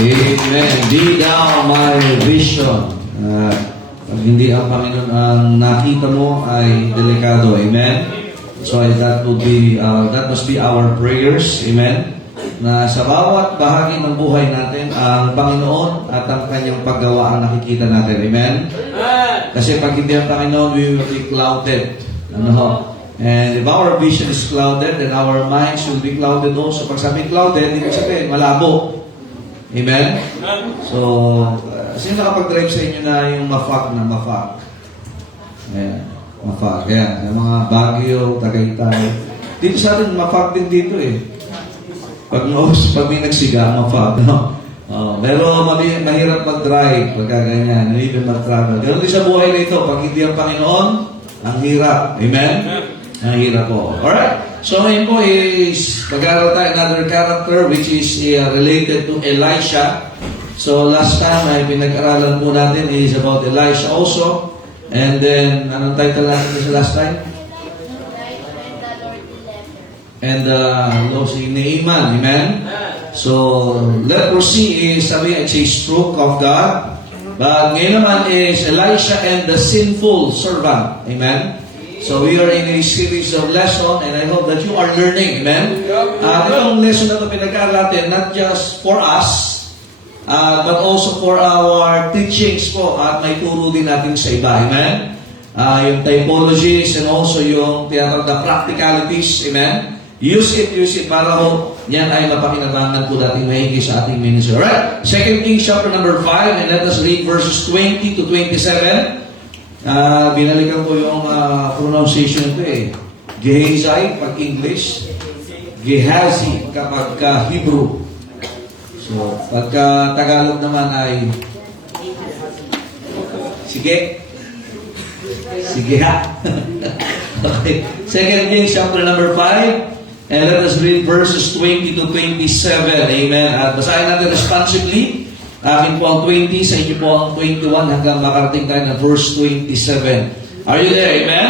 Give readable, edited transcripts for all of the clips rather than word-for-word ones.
Amen. Be thou my vision. Pag hindi ang Panginoon ang nakita mo ay delikado. Amen. So that must be our prayers. Amen. Na sa bawat bahagi ng buhay natin, ang Panginoon at ang kanyang paggawa ang nakikita natin. Amen. Kasi pag hindi ang Panginoon, we will be clouded. And if our vision is clouded, then our minds will be clouded also. Pag sabi clouded, ibig sabihin, malabo. Amen? So, sino nakapag-drive sa inyo na yung mafag na mafag? Ayan, mafag. Ayan, yung mga Baguio, Tagaytay. Dito sa atin, mafag din dito eh. Pag may nagsiga, mafag. No? Pero mahirap mag-drive pagka ganyan. Even mag-travel. Ganun din sa buhay na ito. Pag hindi ang Panginoon, ang hirap. Amen? Ang hirap po. Alright? So ngayon po is pag-aaral tayo another character which is related to Elisha. So last time ay pinag-aralan po natin is about Elisha also. And then, anong title natin sa last time? And si Naaman. Amen? So, leprosy is, sabi, it's a stroke of God. But ngayon naman is Elisha and the sinful servant. Amen? So we are in a series of lessons and I hope that you are learning. Amen? Itong lesson na ito pinag-aaral natin, not just for us, but also for our teachings po at may turo din natin sa iba. Amen? Yung typologies and also yung tinatawag na practicalities. Amen? Use it para ho yan ay mapakinabangan po natin maigi sa ating ministry. Alright? 2 Kings chapter number 5 and let us read verses 20 to 27. Binalikan ko yung pronunciation ito eh. Gehazi pag English, Gehazi kapag Hebrew. So, pagka Tagalog naman ay sige ha. Okay. 2 Kings chapter number 5 and let us read verses 20 to 27. Amen. At basahin natin responsibly. Akin po ang 20, sa inyo po ang 21 hanggang makarating tayo na verse 27. Are you there? Amen?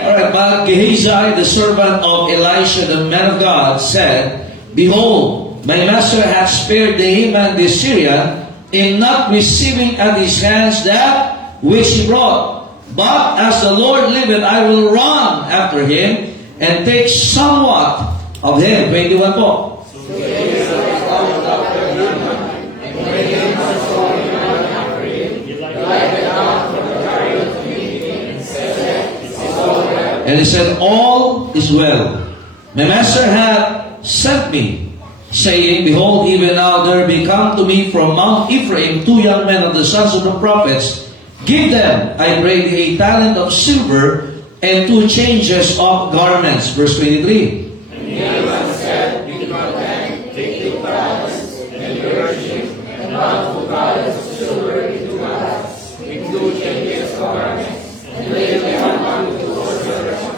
Alright, but Gehazi, the servant of Elisha, the man of God, said, Behold, my master hath spared Naaman the Syrian in not receiving at his hands that which he brought. But as the Lord liveth, I will run after him and take somewhat of him. 21 po. And he said, All is well. My master hath sent me, saying, Behold, even now there be come to me from Mount Ephraim 2 young men of the sons of the prophets. Give them, I pray thee, a talent of silver and 2 changes of garments. Verse 23. And Naaman said, Give not them, take 2 talents, and nourishing, and not 2 talents of silver into talents, with 2 changes of garments, and lay them on the 2 servants.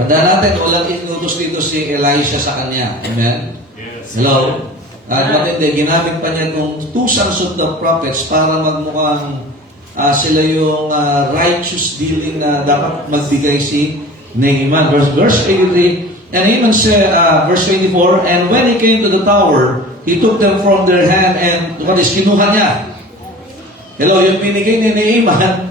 Tandaan natin, walang inutos dito si Elisha sa kanya. Amen? Yes. Hello? At matindi, ginamit pa niya itong 2 sons of the prophets para magmukhang sila yung righteous dealing na dapat magbigay si Naaman. Verse 83, and Naaman said, verse 24, and when he came to the tower, he took them from their hand and kinuha niya. Hello, yung binigay ni Naaman,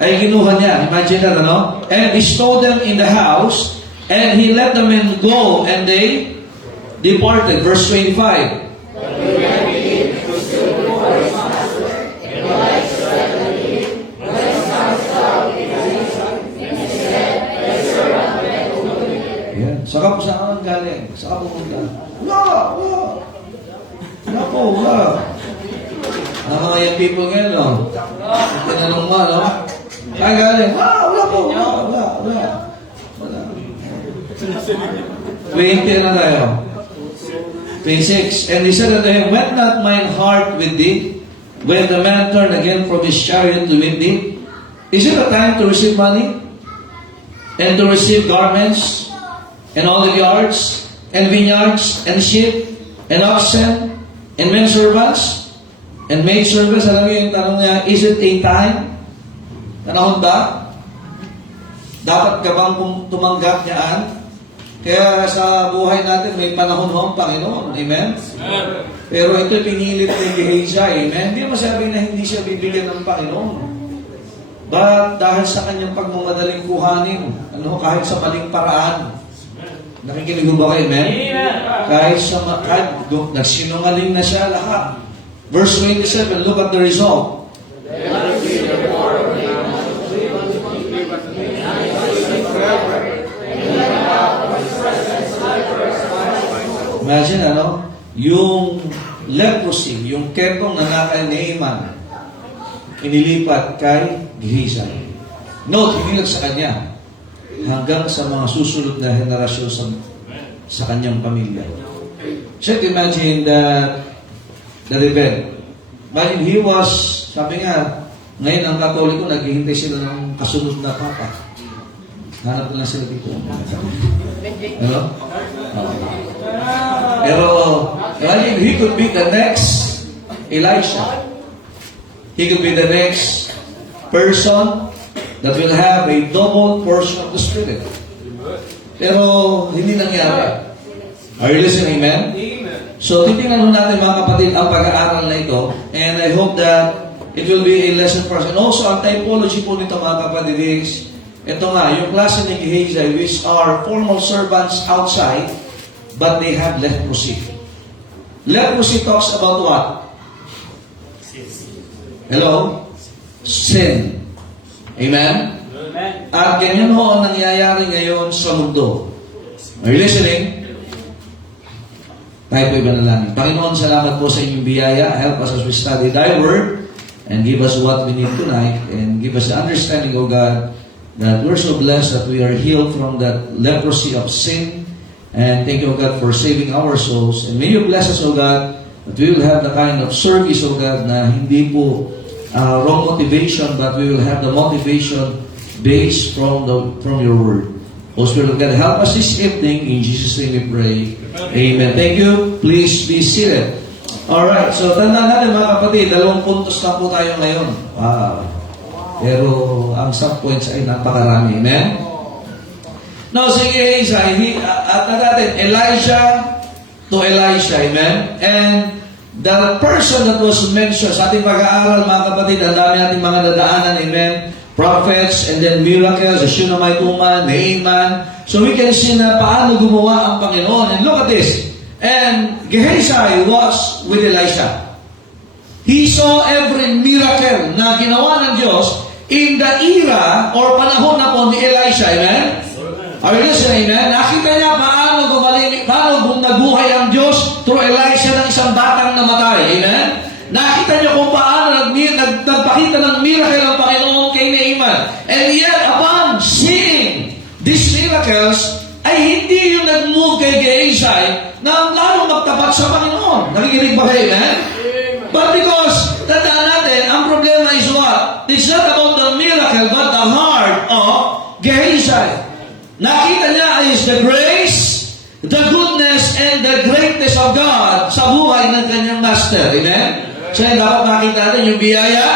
ay kinuha niya. Imagine that, ano? And bestowed them in the house, and he let the men go, and they departed. Verse 25. Yeah. Saka po saan galing? Saka po punta? Wala. Ang mga young people ngayon, no? Tinanong mo, no? Ay, galing. Wala po. Wala. 20 na tayo. 26. And he said unto him, Went not mine heart with thee, when the man turned again from his chariot to meet thee? Is it a time to receive money? And to receive garments? And olive yards? And vineyards? And sheep? And oxen? And men servants? And maid servants? Alam mo yung tanong niya, is it a time? Panahon ba? Dapat ka bang tumanggap niyaan? Kaya sa buhay natin, may panahon ho ang Panginoon. Amen? Pero ito pinilit ni Gehazi. Amen? Hindi mo sabihin na hindi siya bibigyan ng Panginoon. But dahil sa kanyang pagmamadaling kuhanin, kahit sa maling paraan, nakikinig mo ba kayo, amen? Kahit nagsinungaling na siya lahat. Verse 27, look at the result. Imagine, yung leprosy, yung kepong na naka-Naaman, inilipat kay Gehazi. Note, hindi lang sa kanya, hanggang sa mga susunod na henerasyon sa kanyang pamilya. Check, imagine the event. Imagine, he was, sabi nga, ngayon ang Katoliko, naghihintay sila ng kasunod na papa. Hanap na lang sila dito. Hello? Pero, imagine, he could be the next Elisha. He could be the next person that will have a double portion of the Spirit. Pero, hindi nangyari. Are you listening, amen? So, titingnan natin mga kapatid ang pag-aaral na ito. And I hope that it will be a lesson for us. And also, ang typology po nito mga kapatid is, ito nga, yung klase ni Gehazi, which are formal servants outside, but they have leprosy. Leprosy talks about what? Hello? Sin. Amen? At ganyan ho ang nangyayari ngayon sa mundo. Are you listening? Tayo po iba na lang. Panginoon, salamat po sa inyong biyaya. Help us as we study Thy Word and give us what we need tonight and give us the understanding, O God, that we're so blessed that we are healed from that leprosy of sin. And thank you, O God, for saving our souls. And may you bless us, O God, that we will have the kind of service, O God, na hindi po wrong motivation, but we will have the motivation based from your Word. O Spirit of God, help us this evening. In Jesus' name we pray. Amen. Thank you. Please be seated. Alright, so tandaan natin mga kapatid, 2 puntos lang po tayo ngayon. Wow. Pero ang sub-points ay napakarami. Amen? Now, sige, at natin, Elijah to Elisha. Amen? And the person that was mentioned sa ating pag-aaral, mga kapatid, ang dami natin mga dadaanan. Amen? Prophets, and then miracles, the Shunammite woman, Naaman. So we can see na paano gumawa ang Panginoon. And look at this. And Gehazi was with Elisha. He saw every miracle na ginawa ng Diyos in the era or panahon na po ni Elisha. Amen? Are you listening? Amen? Nakita niya paano nabuhay ang Diyos through Elisha ng isang batang namatay. Amen? Nakita niyo kung paano nagpakita ng miracle ang Panginoon kay Naaman. And yet, upon seeing these miracles, ay hindi yung nag-move kay Gehazi na lalong magtapat sa Panginoon. Nakikinig ba kayo, amen? But because, tandaan natin, ang problema is what? It's not about the miracle, but the heart of Gehazi. Nakita niya is the grace, the goodness, and the greatness of God sa buhay ng kanyang master. Amen? So, dapat makita natin yung biyaya,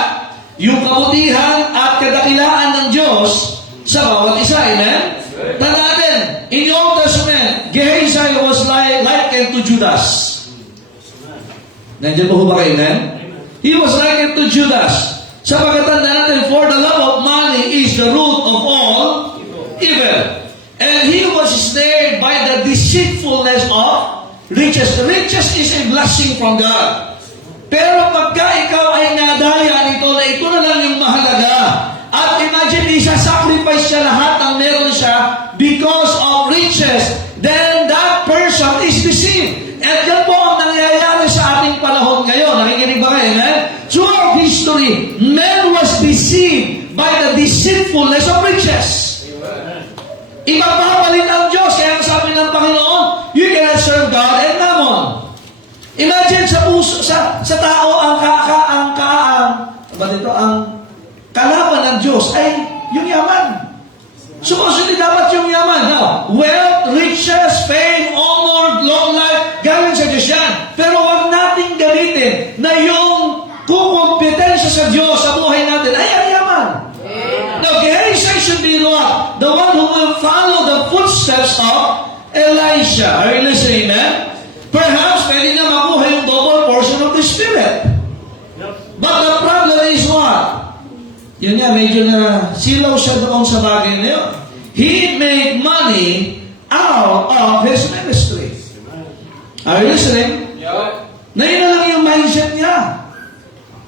yung kabutihan at kadakilaan ng Diyos sa bawat isa. Amen? Tandaan natin, in the Old Testament, Gehazi was likened to Judas. Nandiyan po ba kayo, amen? He was likened to Judas. Sapagkat tandaan natin, for the love of money is the root of all evil. And he was snared by the deceitfulness of riches. Riches is a blessing from God. Pero pagka ikaw ay nadaya nito na ito na lang yung mahalaga, at imagine, isa-sacrifice siya lahat ng meron siya because of riches, then that person is deceived. At yan po ang nangyayari sa ating panahon ngayon. Nakikinig ba kayo, amen? Throughout history, man was deceived by the deceitfulness of riches. Ipapapalit ang Diyos. Kaya ang sabi ng Panginoon, you cannot serve God and mammon. Imagine sa puso, sa tao ang kalaban ng Diyos ay yung yaman. Supposedly dapat yung yaman. Now, wealth, riches, fame, honor, long life, gawin sa Diyos yan. Pero wag nating gamitin na yung kukompetensya sa Diyos sa buhay natin ay ang yaman. Now, Gehazi should be the one who will follow the footsteps of Elisha. Are you listening, man? Perhaps pwede na makuha yung double portion of the Spirit. But the problem is what? Yun nga, medyo na silaw siya doon sa bagay na yun. He made money out of his ministry. Are you listening? Na yun na lang yung mindset niya.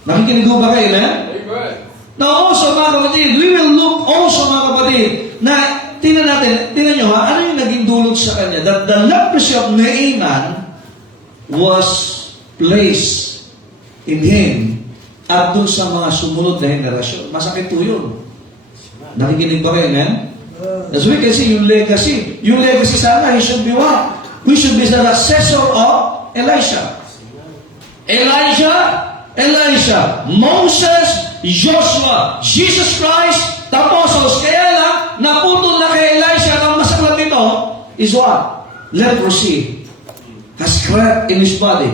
Nakikinig ko ba kayo, man? Now also, mga kapatid, we will look also, mga kapatid, na tingnan nyo ha, ano yung naging dulot sa kanya? That the leprosy of Naaman was placed in him at dun sa mga sumunod na henerasyon. Masakit po yun. Nakikinig ba kayo, man? That's why kasi yung legacy. Yung legacy sana, he should be what? We should be the successor of Elisha. Elisha, Moses, Joshua, Jesus Christ, the apostles. Kaya lang, naputol na kay Elisha at ang masaklap nito is what? Leprosy has crept in his body.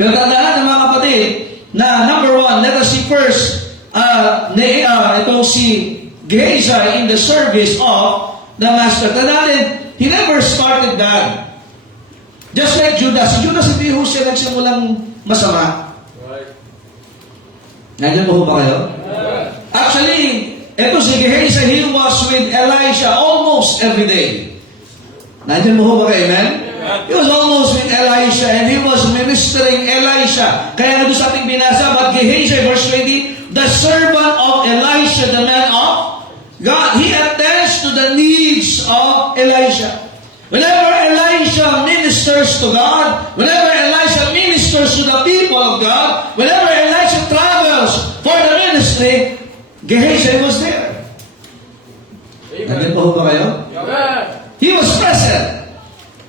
Pero tandaan ng mga kapatid na number one, let us see first itong si Gehazi in the service of the master. Tandaan, he never started bad. Just like Judas. Si Judas, hindi ho siya nagsimulang masama. Nandiyan mo ba kayo? Actually, ito si Gehazi, he was with Elisha almost every day. Nandiyan mo ba kayo, amen? He was almost with Elisha and he was ministering Elisha. Kaya nga doon sa ating binasa, but Gehazi, verse 20, the servant of Elisha, the man of God, he attends to the needs of Elisha. Whenever Elisha ministers to God, whenever Elisha ministers to the people of God, whenever Elisha travels for the ministry, Gehazi was there. Nandun pa ho ba kayo? He was present.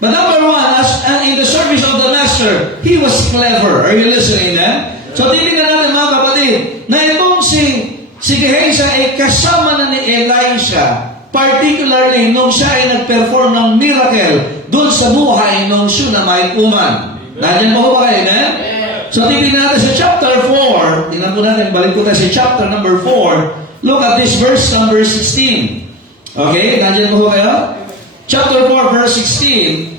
But number one, in the service of the master, he was clever. Are you listening then? So titignan natin mga kapatid, na itong si Gehazi ay kasama na ni Elisha, particularly nung siya ay nag-perform ng miracle doon sa buhay nung Shunammite woman. Nandiyan po ba kayo, man? So, titignan natin sa chapter 4. Tingnan po natin, balik po tayo sa chapter number 4. Look at this verse number 16. Okay, nandiyan po kayo? Chapter 4, verse 16.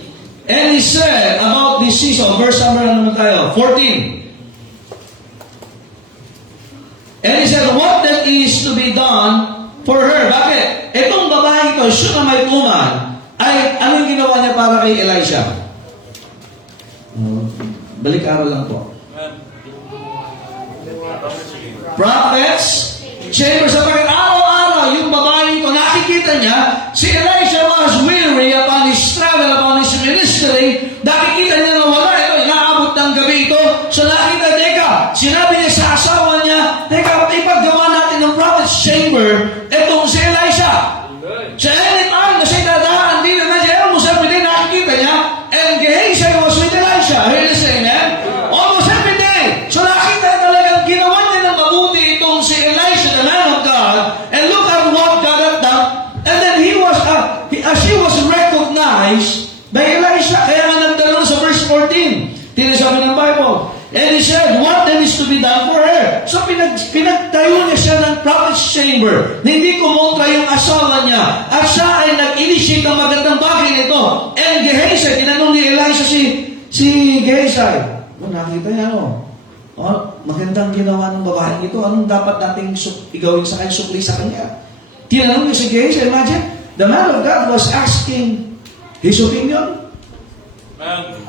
And he said about this season, verse number naman tayo, 14. And he said, what that is to be done for her. Bakit? Itong babae ito, Shunammite woman, ay anong ginawa niya para kay Elisha? Balik araw lang po. Prophets, chambers, sa bakit araw-araw yung babae ito, nakikita niya, si Elisha was weary upon his travel, upon his ministry, nakikita niya na wala ito, inaabot ng gabi ito, so nakita, teka, sinabi niya sa asawa niya, teka, ipaggawa natin ng prophet's chamber, etong si Elisha. Sa anytime na siya dadaan, hindi naman siya, almost every day nakikita niya, and Gehazi was with Elisha. Are you listening, man? Almost every day. So nakita talagang ginawa niya ng mabuti itong si Elisha, the man of God, and look at what God had done. And then she was recognized by Elisha. Kaya nga nagtanong sa verse 14, tinasabi ng Bible, and he said, what then is to be done for her? So pinagtayo niya siya ng prophet's chamber. Hindi kumontra yung asawa niya. At siya ay nag-initiate ng magandang bagay nito. And Gehazi, tinanong ni Elisha si Gehazi, nakita niya magandang ginawa ng babae ito. Anong dapat nating igawin sa kanya, supli sa kanya? Tinanong niya si Gehazi, imagine, the man of God was asking his opinion.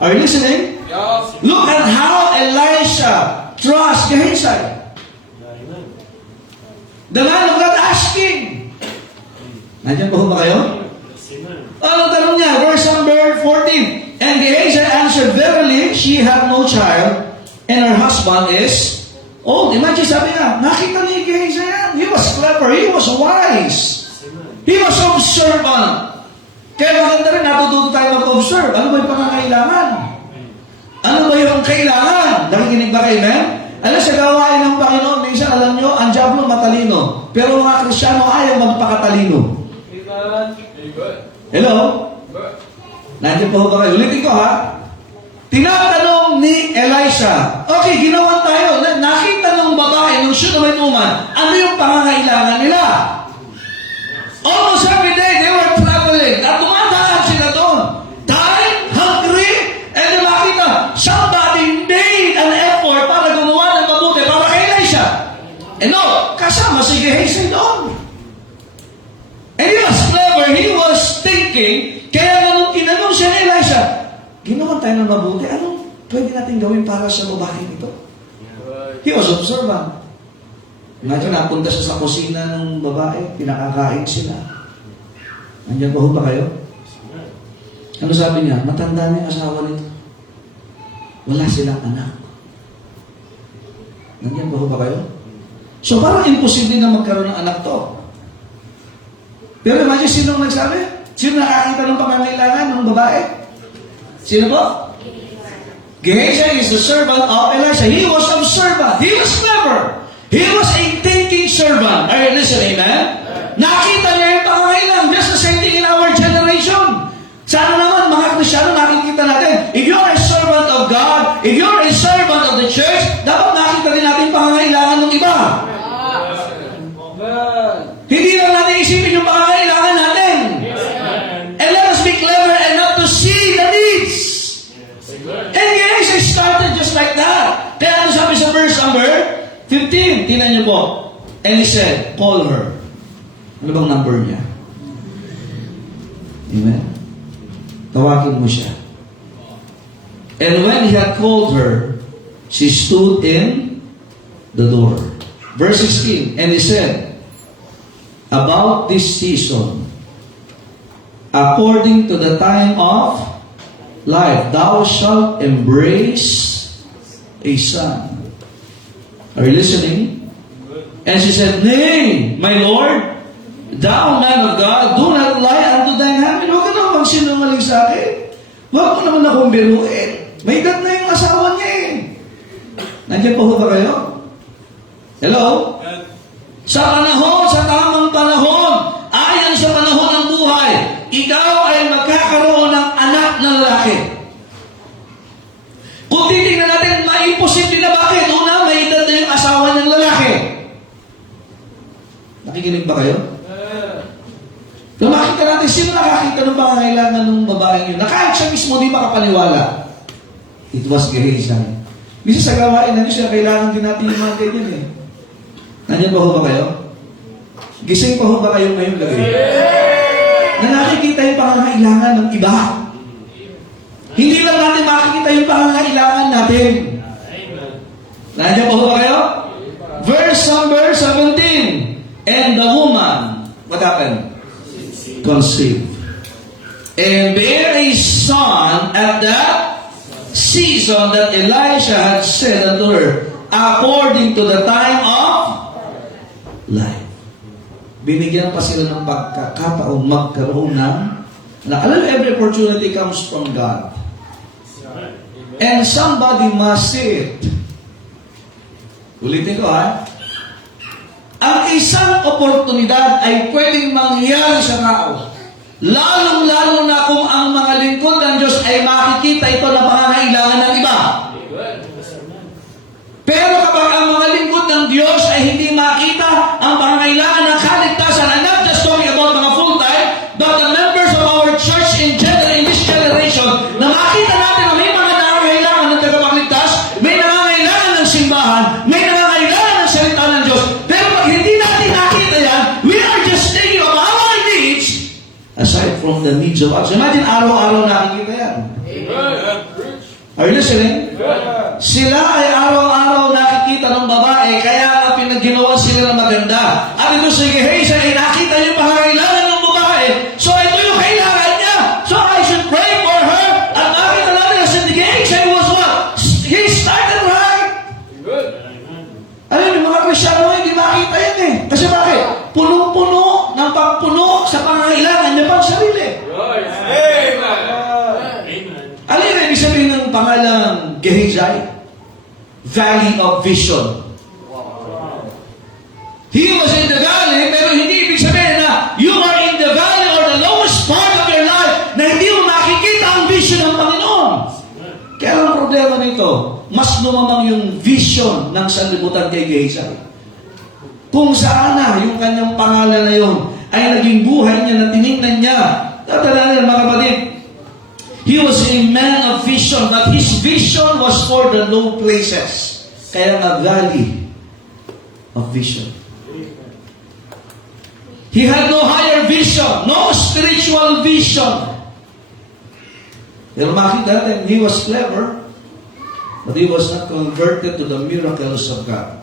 Are you listening? Yes. Look at how Elisha trusts Gehazi. The man of God asking. Nandiyan po ba kayo? Anong tanong niya? Verse number 14. And Gehazi answered, verily, she had no child, and her husband is old. Imagine, sabi niya, nakita ni Gehazi yan. He was clever. He was wise. He was observant. Kaya maganda rin, natututo tayo mag-observe. Ano ba yung pangangailangan? Ano ba yung kailangan? Nakikinig ba kayo, ma'am? Alam, sa gawain ng Panginoon, minsan alam nyo, ang diablo matalino. Pero mga Kristyano ayaw magpakatalino. Hello? Nandiyan po ba kayo? Ulitin ko ha. Tinatanong ni Elisha, okay, ginawan tayo. Nakita ng babae, nung Shunammite woman, ano yung pangangailangan nila? Almost every day, they were traveling. At dumadaan sila doon. tayo ng mabuti. Ano pwede natin gawin para sa babaeng ito? He was observant. Imagine, napunta siya sa kusina ng babae, pinakakain sila. Nandiyan ba ho ba kayo? Ano sabi niya? Matanda na yung asawa nito. Wala silang anak. Nandiyan ba ho ba kayo? So parang imposible na magkaroon ng anak to. Pero imagine, sino nagsabi? Sino nakakita ng pangangailangan ng babae? Sino po? Gehazi is the servant of Elisha. He was observant. He was clever. He was a thinking servant. Are you listening, man? Nakita niya yung pangangailangan. Just the same thing in our generation. Sana naman, mga Kristyano, nakikita natin. If you're a servant of God, if you're a servant of the church, dapat nakita rin natin pangangailangan ng iba. Hindi lang natin isipin yung pangangailangan natin. And let us be clever enough to see the needs. And yes, I started just like that. Kaya ano sabi sa verse number 15? Tingnan niyo po. And he said, call her. Ano bang number niya? Amen? Tawagin mo siya. And when he had called her, she stood in the door. Verse 16, and he said, about this season, according to the time of life, thou shalt embrace a son. Are you listening? And she said, nay, my Lord, thou man of God, do not lie unto thine hand. Huwag ka naman magsinungaling sa akin. Huwag mo naman akong biruin. May edad na yung asawa niya eh. Nandiyan po ba kayo? Hello? Sa panahon, sa tamang panahon, ayon sa panahon ng buhay, ikaw ay magkakaroon ng anak na lalaki. Kung titignan natin, maiposible na bakit? Una, may edad na yung asawa ng lalaki. Nakikinig ba kayo? Kung makita natin, sino nakakita ng pangangailangan ng babaeng yun? Kahit siya mismo di makapaniwala. It was Gehazi. Bisa sa gawain na siya, kailangan din natin yung mga ganyan eh. Nandiyan ba ho ba kayo? Gising pa ho ba kayo ngayong gabi? Na nakikita yung pangangailangan ng iba. Hindi lang natin makikita yung pangangailangan natin. Nandiyan ba ho ba kayo? Verse number 17. And the woman, what happened? Conceived. And bare a son at that season that Elisha had said unto her, according to the time of life. Binigyan pa sila ng pagkakataong magkaroon ng, alam mo, every opportunity comes from God. And somebody must say it. Ulitin ko ha. Ang isang oportunidad ay pwedeng mangyari sa tao. Lalong-lalo na kung ang mga lingkod ng Diyos ay makikita ito na pangangailangan ng iba. Pero kapag ang mga lingkod ng Diyos ay hindi makita ang pangangailangan ng kaligtasan, I'm not just talking about mga full-time, but the members of our church in this generation, na makita natin na may mga nangangailangan ng tagapagligtas, may nangangailangan ng simbahan, may nangangailangan ng salita ng Diyos. Pero pag hindi natin nakita yan, we are just thinking of our needs aside from the needs of others. Imagine, araw-araw nakikita yan. Are you listening? Sila ay araw-araw nakikita ng babae, kaya pinagginawa sila ng maganda. At ito si Gehazi ay nakita yung pangangailangan ng babae. So ito yung kailangan niya. So I should pray for her. At makita natin na si Gehazi was what? He started right. Alam yung mga Kristyano hindi makita yan eh. Kasi bakit? Punong-puno ng pagpuno sa pangangailangan niya pang sarili. Ano yung ibig sabihin ng pangalang Gehazi? Valley of Vision. He was in the valley, pero hindi ibig sabihin na you are in the valley or the lowest part of your life na hindi mo makikita ang vision ng Panginoon. Kaya ang problema nito, mas lumamang yung vision ng sanlibutan kay Gehazi. Kung saan na yung kanyang pangalan na yun ay naging buhay niya na tinignan niya. Tatandaan niya mga kapatid, he was a man of vision, but his vision was for the low places. Kaya nga valley of vision. He had no higher vision, no spiritual vision. Pero makita natin, he was clever, but he was not converted to the miracles of God.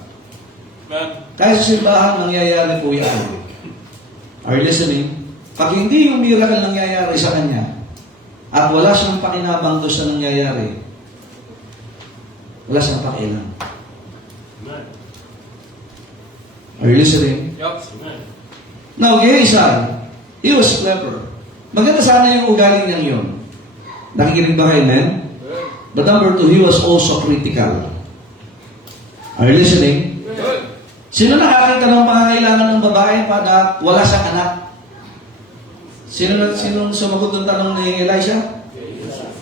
Kaya sa simbahan, nangyayari po yan. Are you listening? Pag hindi yung miracle nangyayari sa kanya, at wala siyang pakinabang doon sa nangyayari, wala siyang pakialam. Are you listening? Now, Gehazi, he was clever. Maganda sana yung ugali niyang yun. Nakikinig ba kayo, men? But number 2, he was also critical. Are you listening? Sino nakakita ng pangangailangan ng babae para wala siyang anak? Sino sumagot ng tanong ni Elisha?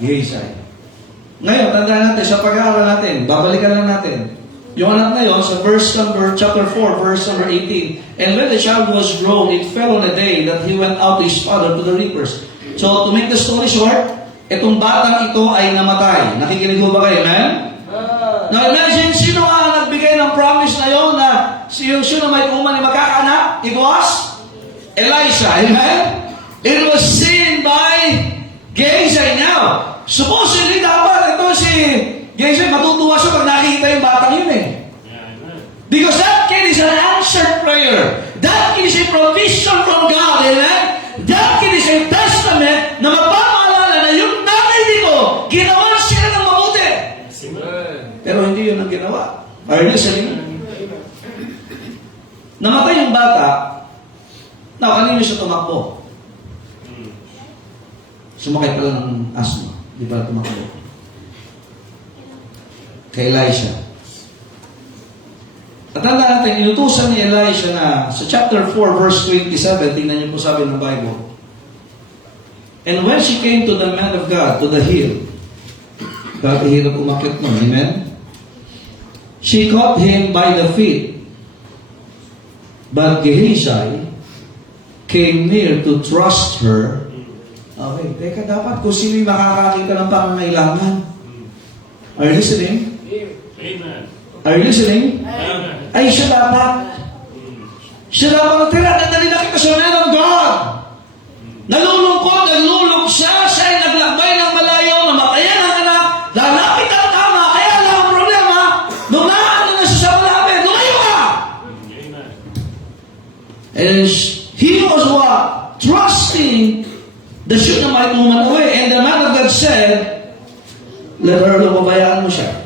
Gehazi. Ngayon, tandaan natin, sa pag-aaral natin, babalikan lang natin. Yung anak na yun, sa chapter 4, verse number 18. And when the child was grown, it fell on a day that he went out to his father to the reapers. So, to make the story short, itong batang ito ay namatay. Nakikinig mo ba kayo, man? Now imagine, sino nga nagbigay ng promise na yun na sino may uman ay magkakaanak? It was Elisha. Amen? It was seen by Gehazi. Now, supposedly dapat ito si Gehazi matutuwa siya pag nakikita yung batang yun eh. Because that kid is an answered prayer. That kid is a provision from God. Amen? That kid is a testament na magpapaalala na yung nanay dito, ginawa sila ng mabuti. Pero hindi yun ang ginawa. Are you listening? Namatay yung bata, na kanino siya tumakbo? Sumakay pala ng asma. Di pala tumakbo. Kay Elisha. At tanda natin, inutusan ni Elisha na sa chapter 4, verse 27, tingnan niyo po sabi ng Bible. And when she came to the man of God, to the hill, bakit hirap umakyat mo, amen? She caught him by the feet. But Gehazi came near to trust her. Okay, teka, dapat kung sino yung makakakita ng pangangailangan. Are you listening? Amen. Are you listening? Amen. Ay, siya dapat. Siya dapat natira. Nandali na kita sa man of God. Nalulungkot, naluluksa. Siya ay naglakbay ng malayo, namatayan ang anak. Lalapit ang tama. Kaya lang ang problema. Numaan na siya sa malapit. Lumayo ka! Amen. And he was what? Trusting the Shunammite woman away. And the man of God said, let her lumabayaan mo siya.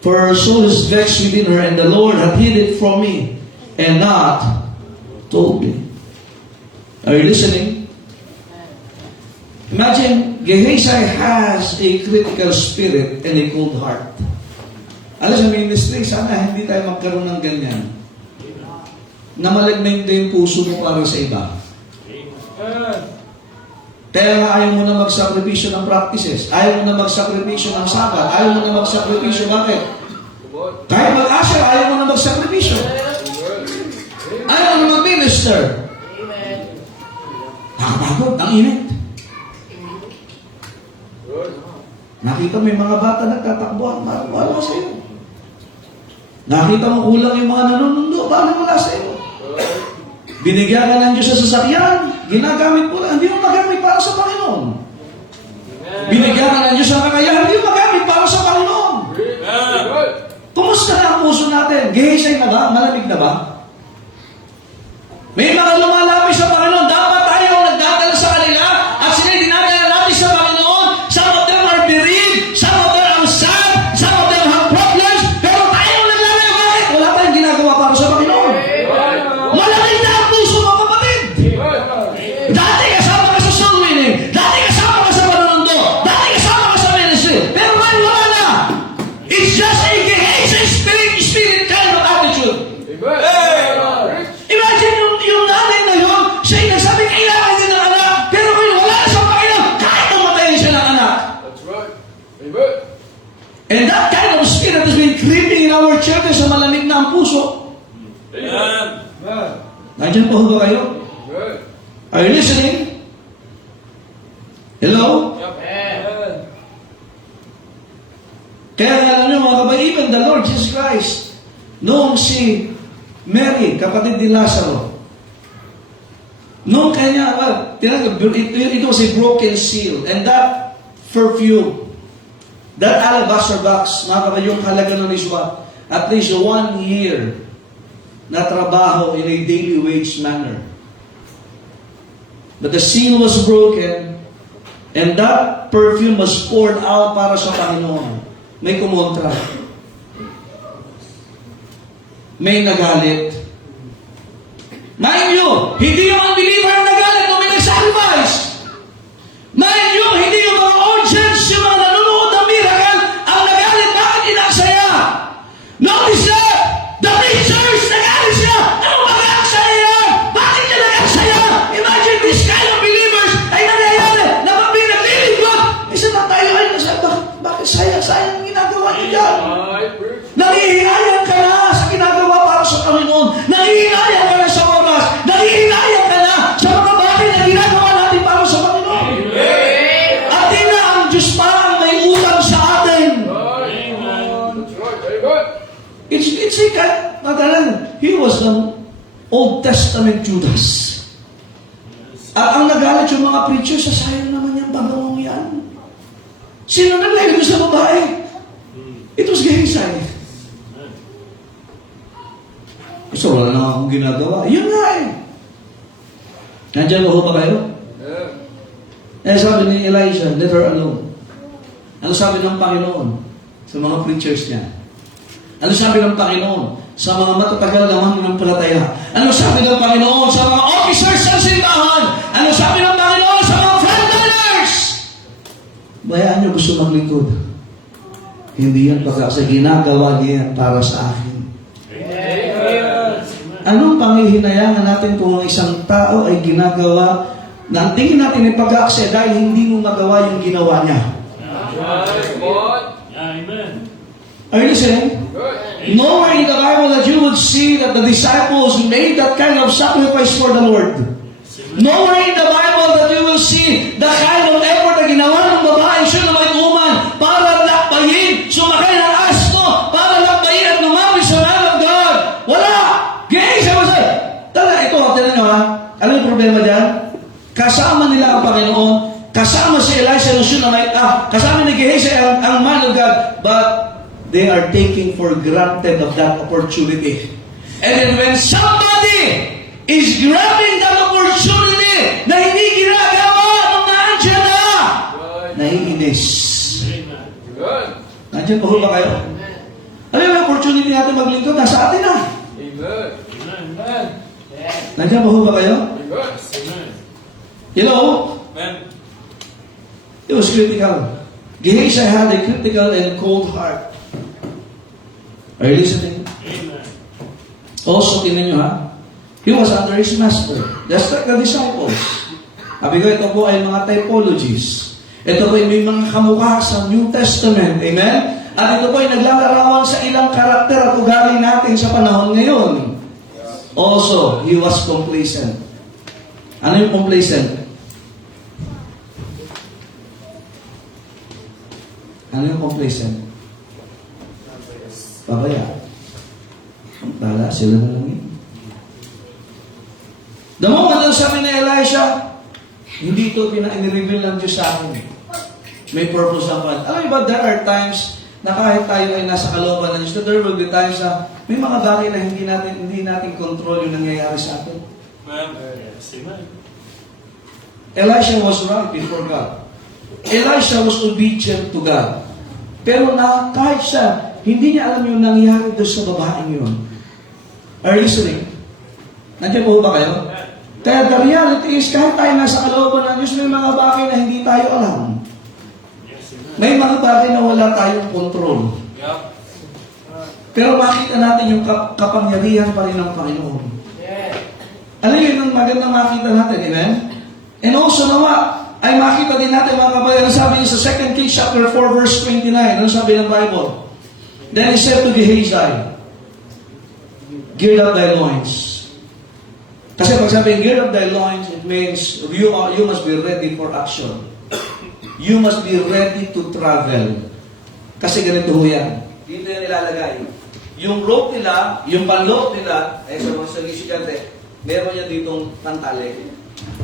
For her soul is vexed within her, and the Lord hath hid it from me, and not told me. Are you listening? Imagine, Gehazi has a critical spirit and a cold heart. Alam sa ministry, sana hindi tayo magkaroon ng ganyan. Na maligmig na yung puso mo para sa iba. Kaya nga ayaw mo na magsakripisyo ng practices. Ayaw mo na magsakripisyo ng sabat. Ayaw mo na magsakripisyo. Bakit? Kahit mag-asher, ayaw mo na magsakripisyo. Ayaw mo na mag-minister. Nakapagod, ang init. Nakita mo yung mga bata nagtatakbuhan, wala sa iyo. Nakita mo kulang yung mga nanunundo, wala sa iyo. Binigyan ka ng Diyos sa sasakyan, ginagamit mo lang, hindi mo magamit para sa Panginoon. Binigyan ka ng Diyos sa kakayahan, hindi mo magamit para sa Panginoon. Kumusta na ang puso natin? Gehazi na ba? Malamig na ba? May mga lumalapit sa Panginoon, dapat tayo nagdadala sa kanila at sila dinadala natin sa Panginoon. Some of them are bereaved, some of them are sad, some of them have problems, pero tayo naglalayo. Bakit? Wala tayong ginagawa para sa Panginoon. Malamig na ang puso, mga kapatid. Dati kasama ka sa soul winning, dati kasama ka sa panunundo, dati kasama ka sa ministry, pero ngayon wala na. It's just a Gehazi spirit kind of attitude. Imagine yung nanay na yun, siya'y nagsabi, kailangan din ng anak, pero ngayon wala na sa Panginoon, kahit namatayin siya ng anak. That's right. Amen. And that kind of spirit has been creeping in our churches sa malamig na ang puso. Amen. Nandiyan po ba kayo? Amen. Are you listening? Hello? Amen. Kaya nga alam niyo mga kapatid, even the Lord Jesus Christ, noong si Mary, kapatid ni Lazaro, noong kanya, it was a broken seal, and that perfume. That alabaster box, mga kapatid, yung halaga nun is what? At least 1 year na trabaho in a daily wage manner. But the seal was broken, and that perfume was poured out para sa Panginoon. May kumontra. May nagalit. Mind you, hindi yung unbeliever ang nagalit nung may nag-sacrifice. Mind you, hindi yung mga audience, yung mga nanonood ng miracle, ang nagalit. Bakit inaksaya? Notice that! The preachers, nagalit siya! Ano ba nag-aksaya? Bakit niya nag-aksaya? Imagine this kind of believers ay nangyayari na pag pinaglilingkod. Isa na tayo ay nasabi, bakit sayang-sayang ang ginagawa niyo dyan? Nangihinayang ka na sa ginagawa para sa Panginoon. Nangihinayang ka na sa oras. Nangihinayang ka na sa mga bagay na ginagawa natin para sa Panginoon. At di na ang Diyos parang may utang sa atin. It's a kind, he was an Old Testament Judas. At ang nagalit yung mga preachers, sayang naman yung pagawang yan. Sino naglaylo sa babae? It was Gehazi. So, wala na akong ginagawa. Yun nga eh. Nandiyan ba ho ba kayo? Eh, sabi ni Elijah, let her alone. Ano sabi ng Panginoon sa mga preachers niya? Ano sabi ng Panginoon sa mga matatagal na mananampalataya? Ano sabi ng Panginoon sa mga officers ng simbahan? Ano sabi ng Panginoon sa mga frontliners? Bayaan niyo gusto maglingkod. Hindi yan pagkasa ginagawa niya para sa akin. Anong pangihinayangan natin kung ang isang tao ay ginagawa na ang tingin natin ay pag-aaksaya dahil hindi mo magawa yung ginawa niya? Amen. Are you listening? Nowhere in the Bible that you would see that the disciples made that kind of sacrifice for the Lord. Nowhere in the Bible that you will see the kind of effort na ginawa ng babae siya na may uman para lakbayin, sumakay ng asto, para lakbayin at lumapit sa man of God. Wala! Gehazi was like, ito, tinan nyo ha, ano yung problema dyan? Kasama nila ang Panginoon, kasama si Elisha nung siya na may, kasama ni Gehazi ang man of God, but they are taking for granted of that opportunity. And then when somebody is grabbing that opportunity na hindi ginagawa nung naandyan na, naiinis. Nandiyan pa ba kayo? Ano yung opportunity natin maglingkod? Nasa atin na. Nandiyan ba kayo? You know, it was critical. Gehazi had a critical and cold heart. Are you listening? Amen. Also, tingnan nyo ha, he was under his master. Just like the disciples. Sabi ko, ito po ay mga typologies. Ito po ay may mga kamukha sa New Testament. Amen? At ito po ay naglalarawan sa ilang karakter at ugali natin sa panahon ngayon. Also, he was complacent. Ano yung complacent? Ano yung complacent? Babaya. Bala, sila na lang yun. The moment ang sabi ni Elisha, hindi ito pina-reveal ng Diyos sa akin. May purpose ang pan. Alam mo ba, there are times na kahit tayo ay nasa kalooban ng Diyos, there will be times na may mga bagay na hindi natin control yung nangyayari sa atin. Elisha was right before God. Elisha was obedient to God. Pero kahit siya, hindi niya alam yung nangyari doon sa babaeng yun. Are you listening? Nandiyan po ba kayo? Kaya the reality is, kahit tayo nasa kalooban ng Diyos, may mga bagay na hindi tayo alam. May mga bagay na wala tayong control. Pero makita natin yung kapangyarihan pa rin ng Panginoon. Ano yun ang magandang makita natin, amen? And also nawa, ay makita din natin mga kabayan, sabi niya sa 2 Kings chapter 4 verse 29, ano sabi ng Bible? Then he said to Gehazi, gird up thy loins. Kasi pag sabi, gird up thy loins, it means you must be ready for action. You must be ready to travel. Kasi ganito ho yan. Dito yan ilalagay. Yung rope nila, yung panloob nila, ay sa mga sagisikante, meron yan ditong tantali.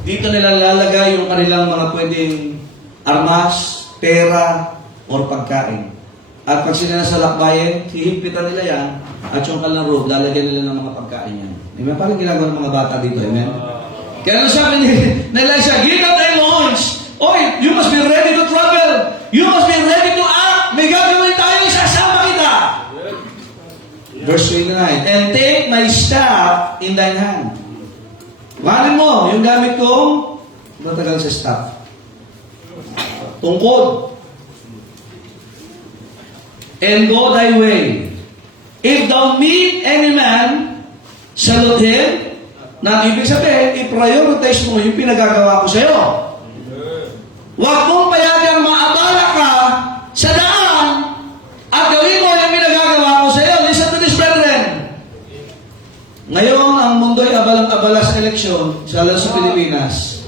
Dito nila lalagay yung kanilang mga pwedeng armas, pera, or pagkain. At pag sila nasa lakbayin, hihigpitan nila yan, at yung kanilang robe, lalagyan nila ng mga pagkain yan. Amen? Parang ginagawa ng mga bata dito, amen? Kaya ano sabi ni Elisha, give up thy loins. Oy, you must be ready to travel. You must be ready to act. May gagawin tayo, isasama kita. Verse 29, and take my staff in thine hand. Mahalin mo, yung gamit kong matagal sa staff. Tungkod. And go thy way. If thou meet any man, salute him. Na ibig sabihin, i-prioritize mo yung pinagagawa ko sa'yo. Huwag mong payagang maabala ka sa daan at gawin mo yung pinagagawa ko sa'yo. Listen to this, brethren. Ngayon, ang mundo ay abalang-abala sa eleksyon, lalo sa Pilipinas.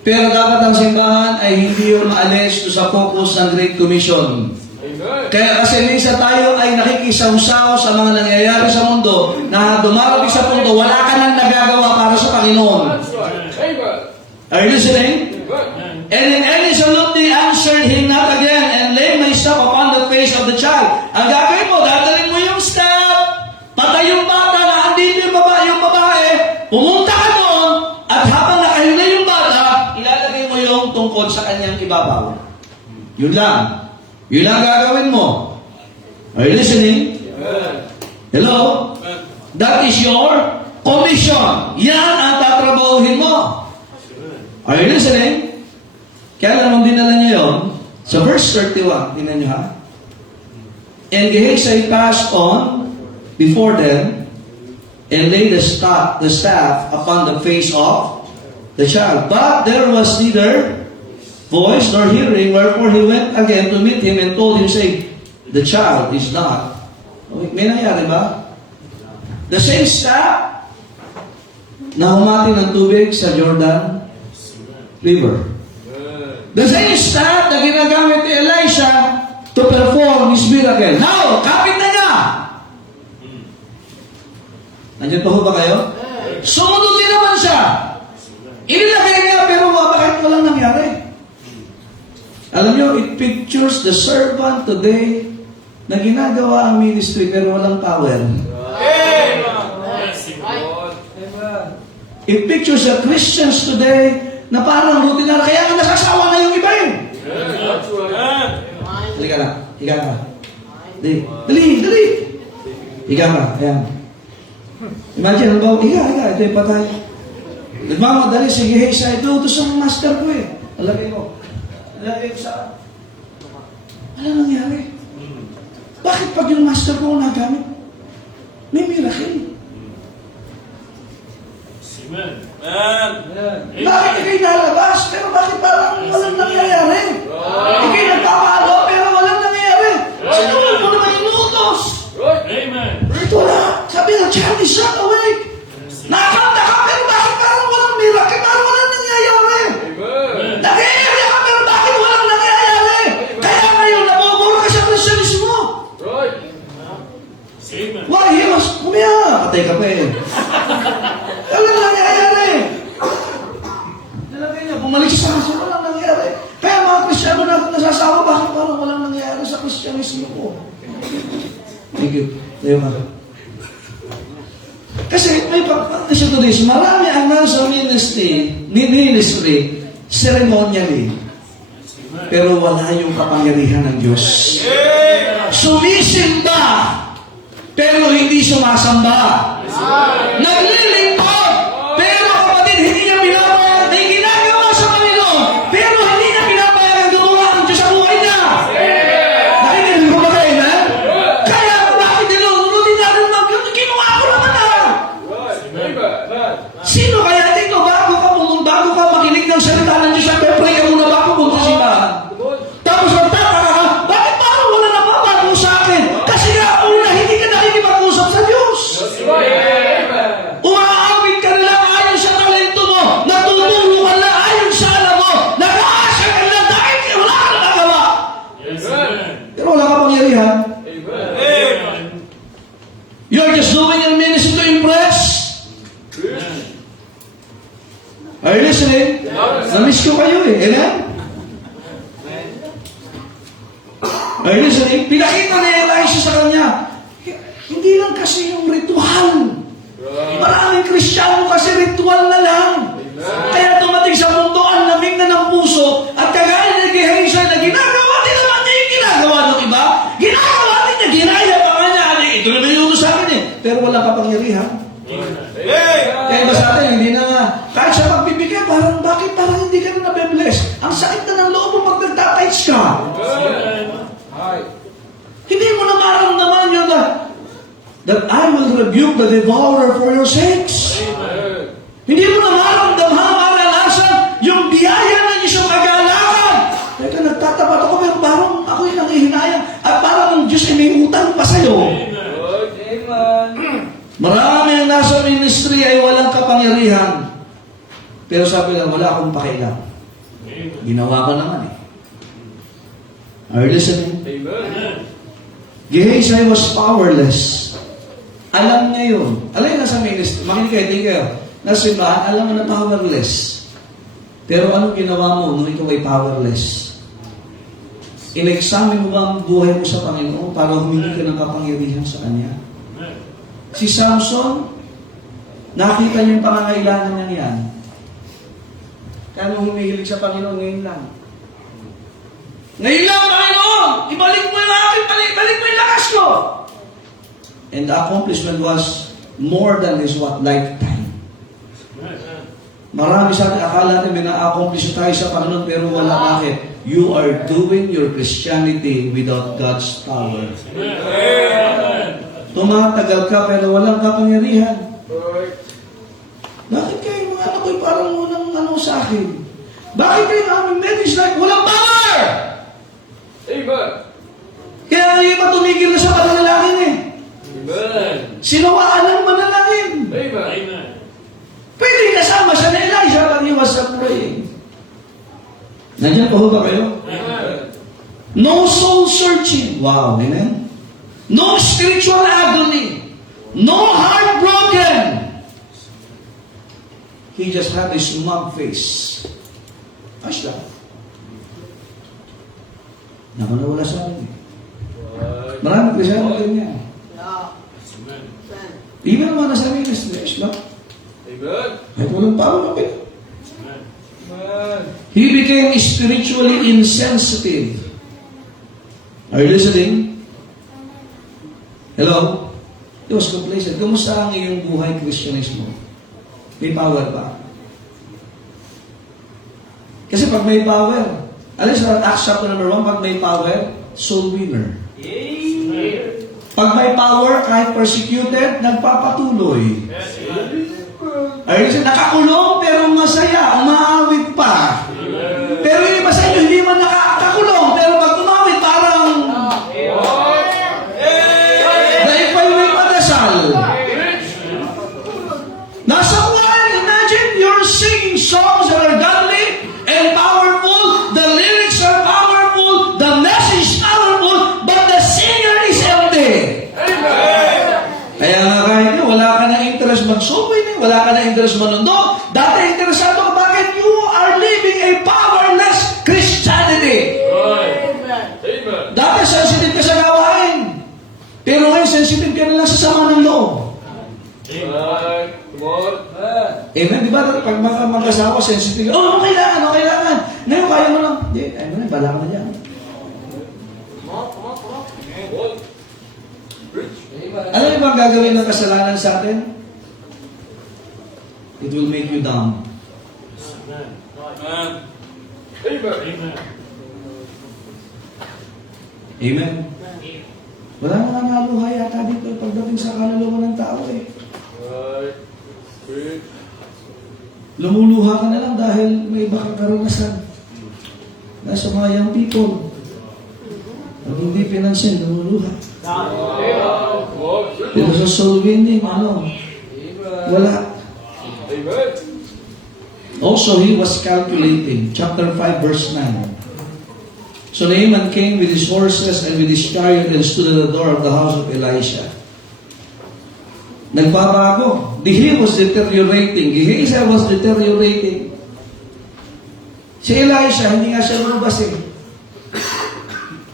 Pero dapat ang simbahan ay hindi yung maalis sa focus ng Great Commission. Kaya kasi minsan tayo ay nakikisawsaw sa mga nangyayari sa mundo na dumarating sa punto, wala ka nang nagagawa para sa Panginoon. Are you listening? And in any salute they answered him not again and laid myself upon the face of the child. Ang gagawin mo, dadalhin mo yung staff, patay yung bata na andito yung babae, pumunta ka doon, at habang nakahinga yung bata, ilalagay mo yung tungkod sa kanyang ibabaw. Yun lang. Yun lang gagawin mo. Are you listening? Hello? That is your commission. Yan ang tatrabahuhin mo. Are you listening? Kaya naman dinala niyo yun. Sa verse 31, tingnan niyo ha. And Gehazi passed on before them and laid the staff upon the face of the child. But there was neither voice nor hearing, wherefore he went again to meet him and told him, saying, the child is not. May nangyari ba? The same staff na humati ng tubig sa Jordan River. The same staff na ginagamit ni Elisha to perform his miracle. Now, kapit na niya! Nandiyan pa ho ba kayo? Sumunod din naman siya. Inilagay niya, pero bakit walang nangyari? Alam niyo, it pictures the servant today na ginagawa ang ministry pero walang power. It pictures the Christians today na parang rutinary, kaya nga nasasawa na yung iba eh. Halika na, higa ka. Dali. Higa ka, ayan. Imagine, higa, ito yung patay. Nagmamadali, sige, hey, sa ito sa master ko eh. Alagay mo. Alagay mo saan? Wala nangyari. Bakit pag yung master ko nagamit? May miracle. Bakit ikay nalabas? Pero bakit parang walang nangyayari? Ikay nagpapalo pero walang nangyayari. Sino mo naman inutos? Ito na. Sabi na, child is not awake. Nakakanta ka pero bakit parang walang miracle? Parang walang nangyayari. Nangyayari ka pero bakit walang nangyayari? Kaya ngayon, nabubura ka sa Christianismo. Why? He was, patay ka pa eh. Walang nangyayari. Nalagay niya, bumalik siya sa kaso, walang nangyayari. Kaya mga Kristyano na nasasawa, bakit parang walang nangyayari sa Christianismo ko? Thank you. Tayo ka. Kasi may pagpapasya to this, marami ang nasa ministry, ceremonially. Pero wala yung kapangyarihan ng Diyos. Sumisimba, pero hindi sumasamba. Naglilingkod, pero kapatid, hindi niya pinabayag. May ginagawa sa Panginoon, pero hindi niya pinabayag ang gawa ng Diyos sa buhay niya. Nakikinig ko ba kayo, man? Kaya bakit nilulutin natin ginawa ko naman na. Sino kaya dito, bago ka makinig ng salita ng Diyos, pray ka muna bago punta sa simbahan. Tapos magtataka ka, bakit parang wala nababago sa akin? Kasi nga, una, hindi ka nakikipag-usap sa Diyos. Umaawit ka nila ayon sa talento mo, natutulong ka na ayon sa alam mo, nag-aasya ka nila dahil wala ka nakagawa. Pero wala ka pangyarihan. You're just doing your ministry to impress. Are you listening? Na-miss ko kayo eh. Amen? Ay, listen, pinakita ni Elisha sa kanya, hindi lang kasi yung ritual. Maraming Kristiyano kasi ritual na lang. Kaya tumating sa mundo, ang lamig na ng puso, at kagaya ni Gehazi na ginagawa din naman niya yung ginagawa ng iba, ginagawa din niya, ginaya pa nga niya, ito naman yung utos sa akin eh. Pero walang kapangyarihan. Kaya iba sa atin, hindi na nga, kahit sa pagbibigay, parang bakit parang hindi ka na nabe-bless? Ang sakit na ng loob mo pag nagtatights ka. Hindi mo na maramdaman yun that I will rebuke the devourer for your sakes. Hindi mo na maramdaman, maranasan yung biyaya ng isang kagalakan. Kaya nagtatapat ako, pero parang ako yung nangihinayang at parang ang Diyos ay may utang pa sa'yo. Marami ang nasa ministry ay walang kapangyarihan. Pero sabi lang, wala akong pakialam. Ginawa ko naman eh. Are you listening? Gehazi was powerless. Alam niya yun. Alam niya nasa ministry. Makinig kayo, hindi kayo. Nasa simbahan, alam mo na powerless. Pero anong ginawa mo nung ikaw ay powerless? In-examine mo ba ang buhay mo sa Panginoon para humingi ka ng kapangyarihan sa Kanya? Si Samson, nakita niya yung pangangailangan niya yan. Kaya nung humihilig sa Panginoon, ngayon lang. Ngayon lang, Panginoon! Ibalik mo yung akin, ibalik mo yung lakas ko! And the accomplishment was more than his lifetime. Marami sa atin, akala natin may na-accomplish tayo sa Panginoon, pero wala. Bakit? You are doing your Christianity without God's power. Tumatagal ka, pero walang kapangyarihan. Bakit kayo mga anak ko'y parang unang sa akin? Bakit kayo aming marriage life walang power? Kaya ang iba tumigil na sa pananalangin eh. Sinawaan ng manalangin. Pwede kasama siya na Elijah pag he was praying. Nandiyan po ba kayo? No soul searching. Wow, amen? No spiritual agony. No heart broken. He just had a smug face. Ayos lang. Naku, nawala sa akin. Marami Krisyano ganyan. Even naman nasa ministry, ayos lang. Ay, walang power na pin. He became spiritually insensitive. Are you listening? Hello? He was complacent. Kumusta ang iyong buhay Kristyanismo? May power ba? Kasi pag may power, alam sa Acts chapter number 1, pag may power, soul winner. Pag may power, kahit persecuted, nagpapatuloy. Ay, nakakulong pero masaya, umaawit pa. Pero yung iba sa inyo, hindi man nakakulong, pero pag umawit, parang dahil pa yung may padasal. Nasa buwan, imagine you're singing songs that are godly and powerful, the lyrics are powerful, the message is powerful, but the singer is empty. Kaya nga kahit wala ka na interest mag-soul winning, wala ka na interest manundo, dati interesado ka, bakit you are living a powerless Christianity? Dati sensitive ka sa gawain, pero ngayon sensitive ka na lang sa sama ng loob. Amen, di ba? Pag mag-asawa, sensitive, oh, kailangan. Ngayon, kaya mo lang. Hindi, ayun na, bala ka na dyan. Ano yung bang gagawin ng kasalanan sa atin? It will make you down. Amen. Wala na nga naluhay yata dito pagdating sa kaluluwa ng tao eh. Lumuluha ka na lang dahil may iba kang karanasan. Nasa mga young people. Pag hindi pinansin, lumuluha. Pero sa soul winning, wala. Also, he was calculating. Chapter 5, verse 9. So Naaman came with his horses and with his chariot and stood at the door of the house of Elisha. Nagbabago. He was deteriorating. Gehazi was deteriorating. Si Elisha, hindi nga siya lumabas eh.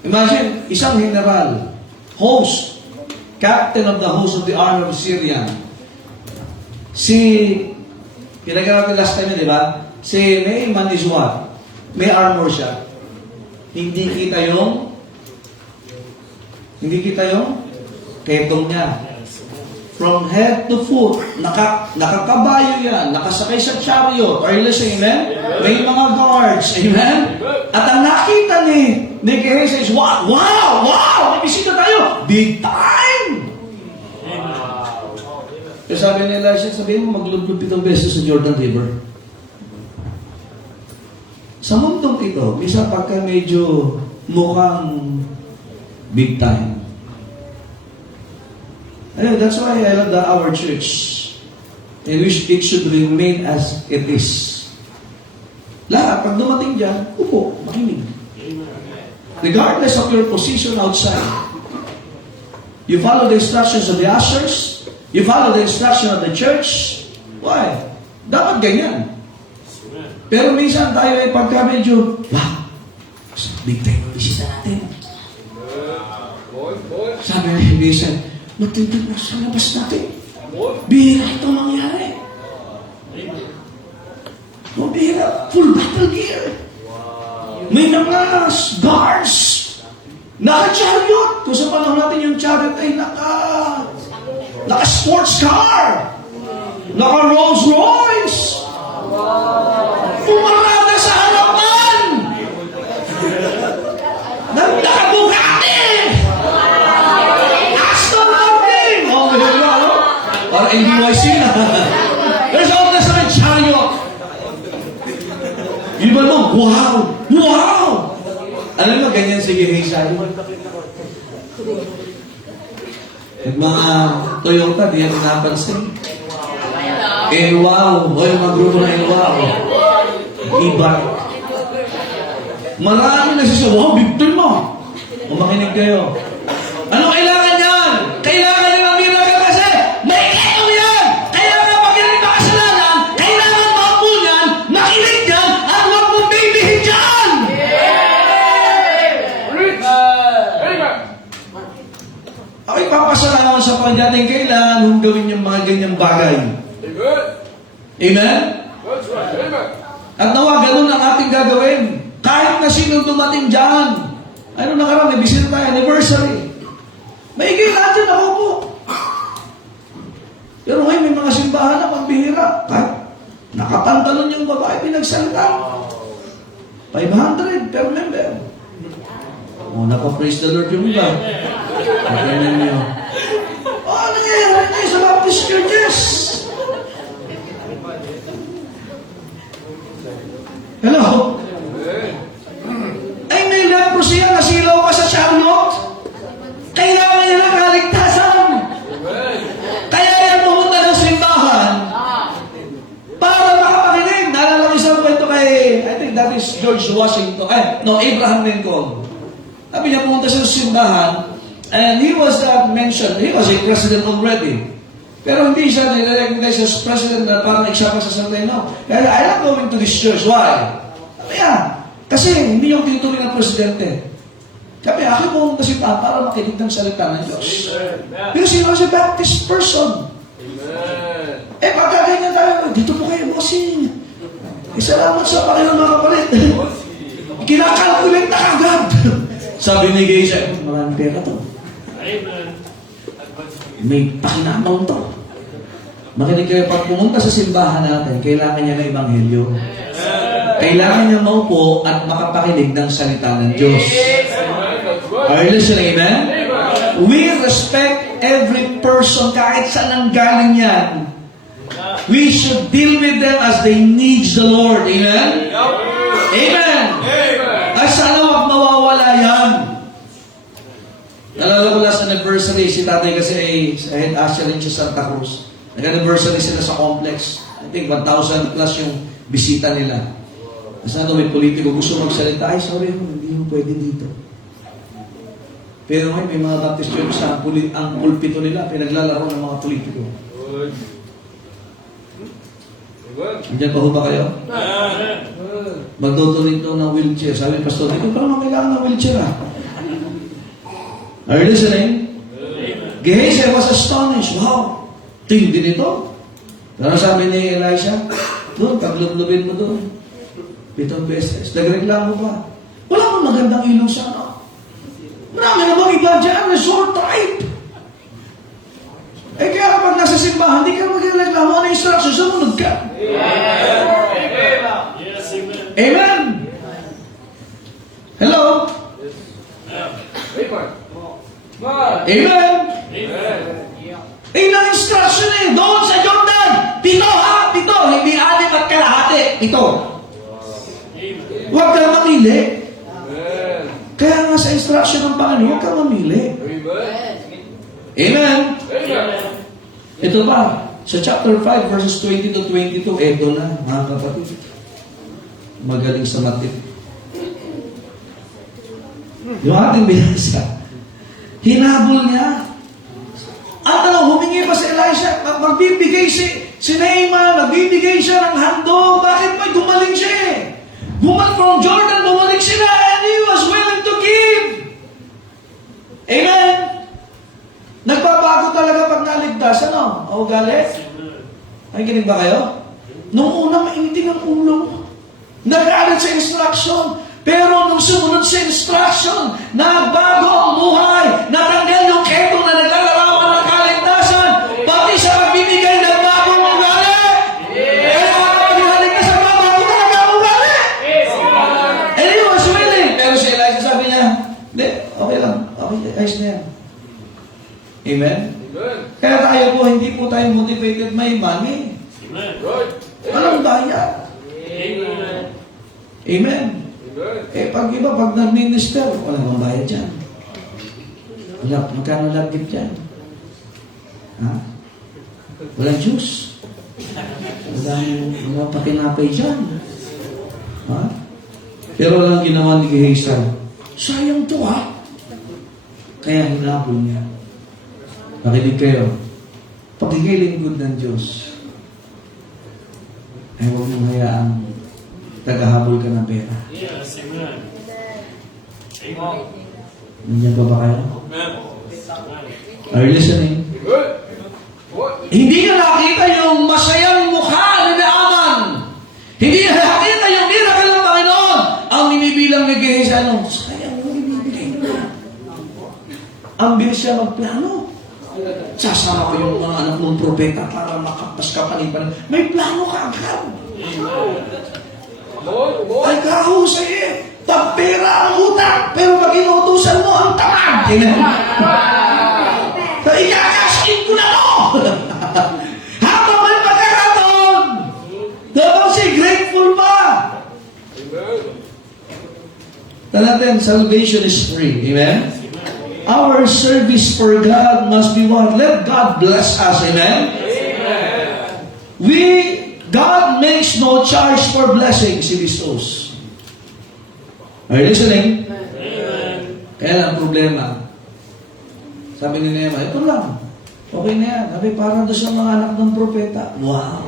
Imagine, isang general, host, captain of the host of the army of Syria. Pinag-araw natin last time, di ba? Si Naaman is what? May armor siya. Hindi kita yung ketong niya. From head to foot, nakakabayo yan, nakasakay sa chariot. Are you listening, amen? May mga guards, amen? At ang nakita ni Gehazi is, wow! May bisita tayo! Big time! Kaya sabi ni Elisha, sabihin mo, maglublob 7 beses sa Jordan River. Sa mundong ito, minsan pagka medyo mukhang big time. Anyway, that's why I love our church. And wish it should remain as it is. Lahat, pag dumating dyan, upo, makinig. Regardless of your position outside, you follow the instructions of the ushers, you follow the instruction of the church. Why? Dapat ganyan. Pero minsan tayo ay pagka medyo, wow, big time, bisita natin. Sabi ni minsan, matindog na sa labas natin. Bihira ito mangyari. Bihira, full battle gear. May mga guards, naka-chariot. Kung sa panahon natin yung chariot ay naka-sports car, naka-Rolls Royce, pumarada sa harapan, naka-Bugatti, Aston Martin. Oh, diba, no? Para NYC na. There's all this on a chariot. Iba mo, wow! Alam mo, ganyan si Gehazi. Yung mga Toyota, di yan napansin. Wow! O yung mga grupo na wow! Iba. Marami nagsasabi, wow, bigtan mo! Makinig kayo. Ano kailangan yan? Kailangan yan ang miracle kasi may kayo yan! Kaya nga pag yan ang kasalanan, kailangan maupo yan, makinig yan, at huwag mong bibihin dyan! Ako'y papasalamat sa pagdating kailangan kung gawin yung mga ganyang bagay. Amen? At nawa, ganun ang ating gagawin. Kahit na sino dumating dyan. Ano nakaraan, may bisita tayo, anniversary. May kailangan dyan ako po. Pero ngayon, may mga simbahan na pambihira. Kahit nakapantalon yung babae, pinagsalita. 500 per member. O, napa-praise the Lord yung iba. Pagkanan niyo. Ano nangyayari tayo sa Baptist churches? Hello? Ay, may lepro siya, nasilaw ka sa chariot. Kailangan niya ng kaligtasan. Kaya yan pumunta ng simbahan para makapakinig. Naalala ko isang kwento kay, I think that is George Washington. Abraham Lincoln. Sabi niya, pumunta siya sa simbahan, and he was mentioned, he was a president already. Pero hindi siya nire-recognize as president na parang eksapa sa Sunday, no. Kaya I'm not going to this church. Why? Sabi niya, kasi hindi yung tinutuloy ng presidente. Sabi, ako pumunta si Papa para makinig ng salita ng Diyos. Because he was a Baptist person. Pagkaganyan tayo, dito po kayo, bossing. Salamat sa Panginoon mga kapalit. Kinakalculate na kagad. Sabi ni Gehazi, maraming pera to. May pakinamaw to. Makinig kayo, pag pumunta sa simbahan natin, kailangan niya ng ebanghelyo. Kailangan niya maupo at makapakinig ng salita ng Diyos. Are you listening, amen? We respect every person kahit saan ang galing yan. We should deal with them as they need the Lord. Amen? Amen! At sana wag mawawala yan. Nalala ko last anniversary, si tatay kasi ay head usher rin siya Santa Cruz. Nag-anniversary sila sa complex. I think 1,000 plus yung bisita nila. Kasi may politiko gusto magsalita, ay sorry, hindi mo pwede dito. Pero ngayon may mga Baptist church na ang pulpito nila, pinaglalaro ng mga politiko. Andiyan pa ho ba kayo? Magdodonate daw ng wheelchair. Sabi, Pastor, dito pa naman kailangan ng wheelchair Are you listening? Gehazi was astonished. Wow, tindi nito. Ano sabi ni Elisha? Doon, paglublubin mo doon. 7 beses. Nagreklamo pa. Wala akong magandang ilong sa ano. Marami na bang iba dyan? Resort type. Eh kaya kapag nasa simbahan, hindi ka magreklamo. Ano instruction? Sumunod ka. Amen. Hello? Amen. Eh, na-instruction eh. Doon sa Jordan. 7 ha? 7. Hindi 6 at kalahati. 7. Huwag kang mamili. Kaya nga sa instruction ng Panginoon, huwag kang mamili. Amen. Ito pa. Sa chapter 5, verses 20 to 22, eto na, mga kapatid. Magaling sa matik. Yung ating binasa, hinabol niya. At humingi pa si Elisha, magbibigay si Naaman, nagbibigay siya ng handog. Bakit may gumaling siya eh? From Jordan, bumalik sila and he was willing to give. Amen? Nagbabago talaga pag naligtas, ano? O galit? Ay, kinig ba kayo? Noong una, mainitin ang ulo. Nagalit sa instruction. Pero nung sumunod sa instruction, nagbago ang buhay. Natanggal yung ketong na naglalarawan ng kaligtasan. Pati sa pagbibigay, nagbago ang ugali. Kaya kapag hinaligtas ang babago, talaga ang ugali. And he was willing. Pero si Elijah sabi niya, hindi, okay lang. Okay, ayos na yan. Amen? Kaya tayo po, hindi po tayo motivated may money. Walang bayad. Amen. Eh, pag iba, pag nag-minister, wala bang bayad dyan? Wala, magkano lagip dyan? Ha? Walang juice. Wala pa kinapay dyan. Ha? Pero walang ginawa ni Gehazi. Sayang to ha? Kaya hinabol niya. Nakinig kayo. Pagkikilingkod ng Diyos, ay huwag mong hayaang tagahabol ka ng pera. Yes, amen. Amen. Nandiyan ba kayo? Are you listening? Hindi niya nakita yung masayang mukha ni Naaman. Hindi niya nakita yung miracle ng Panginoon. Ang binibilang ni Gehazi, ano? Sayang mo ibibigay na. Ang bilis siya magplano. Sasama ko yung mga anak mong propeta para makapas ka panipan. May plano ka agad. Ay kahusay eh. Pagpera ang utang. Pero pag inutusan mo ang tamad. Amen. Ikakaskin ko na mo. Habang may pagkakataon. Dapat si grateful pa. Talagang salvation is free. Amen. Our service for God must be what? Let God bless us. Amen? God makes no charge for blessing, si Jesus. Are you listening? Amen. Kaya ang problema, sabi ni Nehemiah, ito lang. Okay na yan. Sabi, parang doon sa mga anak ng propeta. Wow.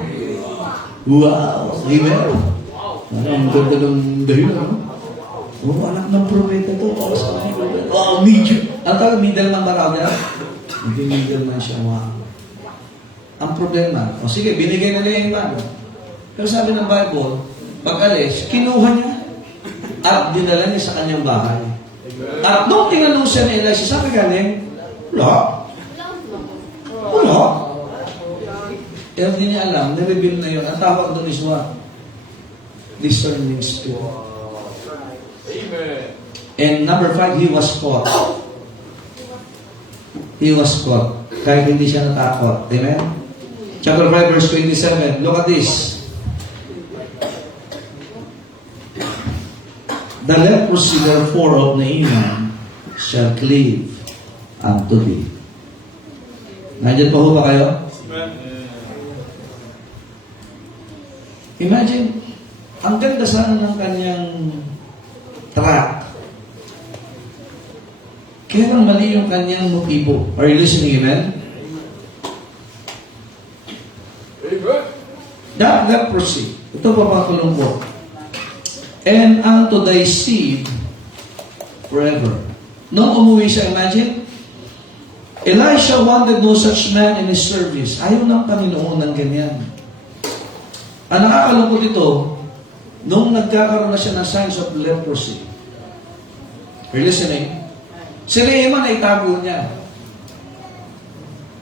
Wow. Amen. Ang ganda ng dahilan. Oh, anak ng propeta to. Wow, medium. Ang tawag, middle man ba tawag niya? Hindi middle man siya. Wow. Ang problema, sige, binigay na niya yung man. Pero sabi ng Bible, pag alis, kinuha niya at dinala niya sa kanyang bahay. At nung tinanong siya ni Elisha, sabi galing, wala. Pero hindi niya alam, na-reveal na yun. Ang tawag doon is what? Discerning spirit. Amen. And number 5, he was caught. He was caught. Kahit hindi siya natakot. Amen? Chapter 5, verse 27. Look at this. The leprosy therefore of Naaman shall cleave unto thee. Nandiyan pa ho ba kayo? Imagine, ang ganda sana ng kanyang track. Kaya lang mali yung kanyang motibo. Are you listening, amen? That leprosy, ito pa pakulong ko. And unto thy seed forever. Nung umuwi siya, imagine, Elisha wanted no such man in his service. Ayaw ng Panginoon ng ganyan. Ang nakakalungkot ito, nung nagkakaroon na siya ng signs of leprosy. You're listening? Si Naaman ay itago niya.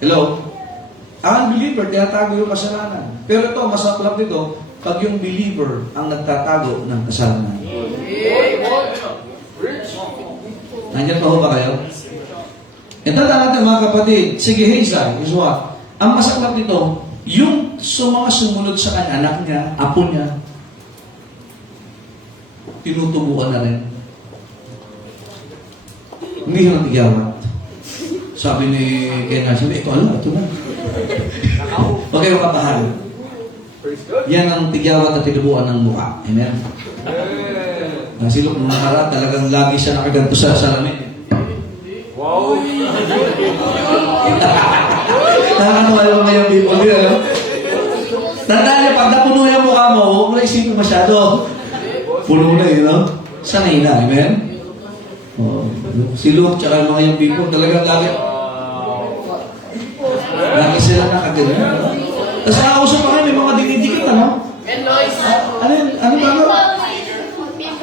Hello? Ang unbeliever, tinatago yung kasalanan. Pero ito, masaklap dito, pag yung believer ang nagtatago ng kasalanan. Nandiyan pa ho ba kayo? Ito natin mga kapatid, si Gehazi, is what? Ang masaklap nito, yung mga sumunod sa kanya, anak niya, apo niya, tinutubuan na rin. Hindi siya natigyawat. Sabi ni Gehazi, ito na. Huwag kayong kabahan. Yan ang tigyawat na tinubuan ng mukha. Amen? Silok nung nakaraan, talagang lagi siya nakaganto sa salamin. Wow! Nakakatawa yung mga people. Tandaan niyo, pag napuno yung mukha mo, huwag mo na isipin masyado. Puno na yun, no? Sanay na, amen? Oh, si Luke, tsaka yung mga yung people, talagang lagi sila nakaganyan. Tapos nakausap pa kayo, may mga dinidikit, ano? Ano ba?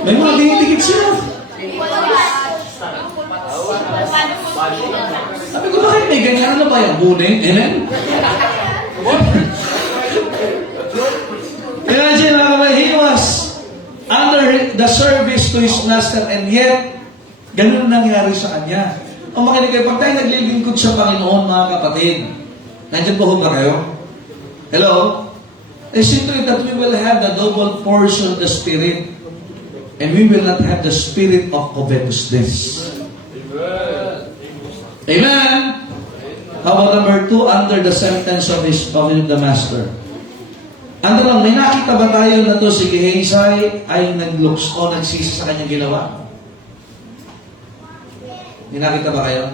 May mga dinidikit sila. Sabi ko, bakit may ganyan? Ano ba yan? Buning? Amen? Imagine, he was under the service to his master and yet, ganun nangyari sa kanya. O makinig kayo, pag tayo naglilingkod sa Panginoon, mga kapatid, nandiyan po ba kayo? Hello? Simply that we will have the double portion of the Spirit and we will not have the spirit of covetousness. Amen? How about number 2? Under the sentence of the master. Ano lang, may nakita ba tayo na to si Gehazi ay naglukso, nagsisi sa kanyang ginawa? May nakita ba kayo?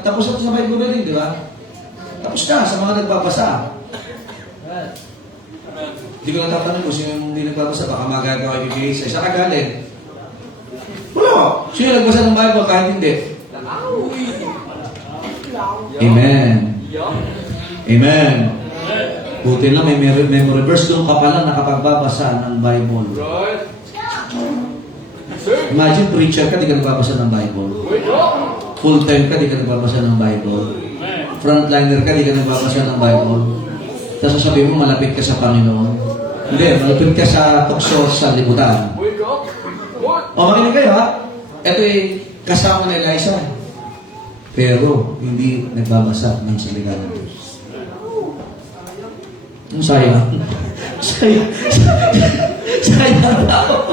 Tapos na sa Bible reading, di ba? Tapos na, sa mga nagbabasa. Hindi ko natatanong kung sino yung hindi nagbabasa, baka magagawa kay Gehazi. Saan ka galing? Wala. Sino nagbasa ng Bible kahit hindi? Amen. Amen. Buti lang may memory verse doon ka pala nakapagbabasa ng Bible. Imagine preacher ka, di ka nagbabasa ng Bible. Full time ka, di ka nagbabasa ng Bible. Frontliner ka, di ka nagbabasa ng Bible. Tapos sasabihin mo, malapit ka sa Panginoon. Hindi, malapit ka sa tukso sa libutan. O, makinig kayo ha. Ito ay kasama ni Elisha. Pero, hindi nagbabasa ng salita ng Diyos. Ang sayang. Sayang daw.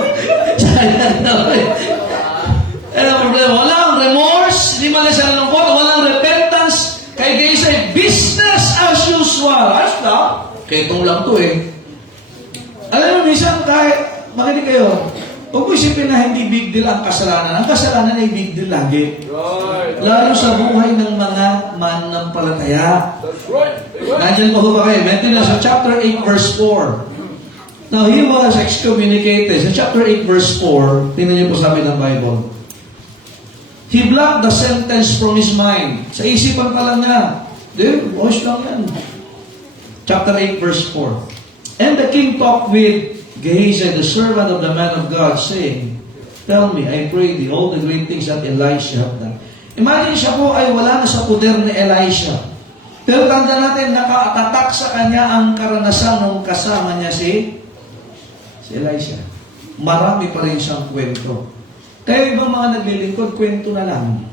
Ano ang problema? Walang remorse, hindi man siya nalungkot, walang repentance, kay Gehazi, business as usual. Ayos na? Kaya itong lang to eh. Alam mo, minsan kahit, makinig kayo, huwag mo isipin na hindi big deal ang kasalanan. Ang kasalanan ay big deal lagi. Lalo sa buhay ng mga mananampalataya. Nandiyan po ba kayo? Meron na sa chapter 8 verse 4. Now, he was excommunicated. Sa chapter 8 verse 4, tingnan niyo po sabi ng Bible. He blocked the sentence from his mind. Sa isipan pa lang niya. Boys lang yan. Chapter 8 verse 4. And the king talked with Gehazi, the servant of the man of God, saying, tell me, I pray thee, all the great things that Elisha have done. Imagine siya po ay wala na sa poder ni Elisha. Pero tanda natin, nakatatak sa kanya ang karanasan nung kasama niya si Elisha. Marami pa rin siyang kwento. Kaya ibang mga naglilingkod, kwento na lang.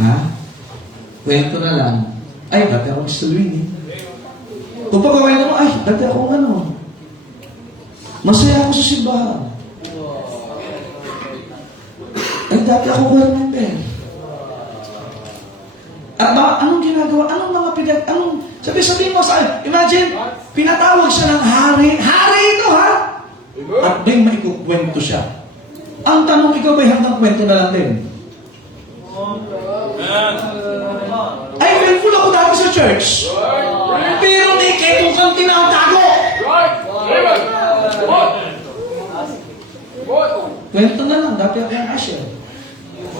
Ha? Kwento na lang. Ay, dati ako sa Luini. Kung pagkawin mo, ay, dati ako ano. Masaya ako sa simbahan. Ay, dati ako member. At anong ginagawa? Anong mga sabi mo sa imagine, pinatawag siya ng hari. Hari ito, ha? At may maikukwento siya. Ang tanong, ikaw ba'y hanggang kwento na lang din? Ay, full ako dati sa church. Pero may ketong kang tinatago. Kwento na lang, dati ako yung usher.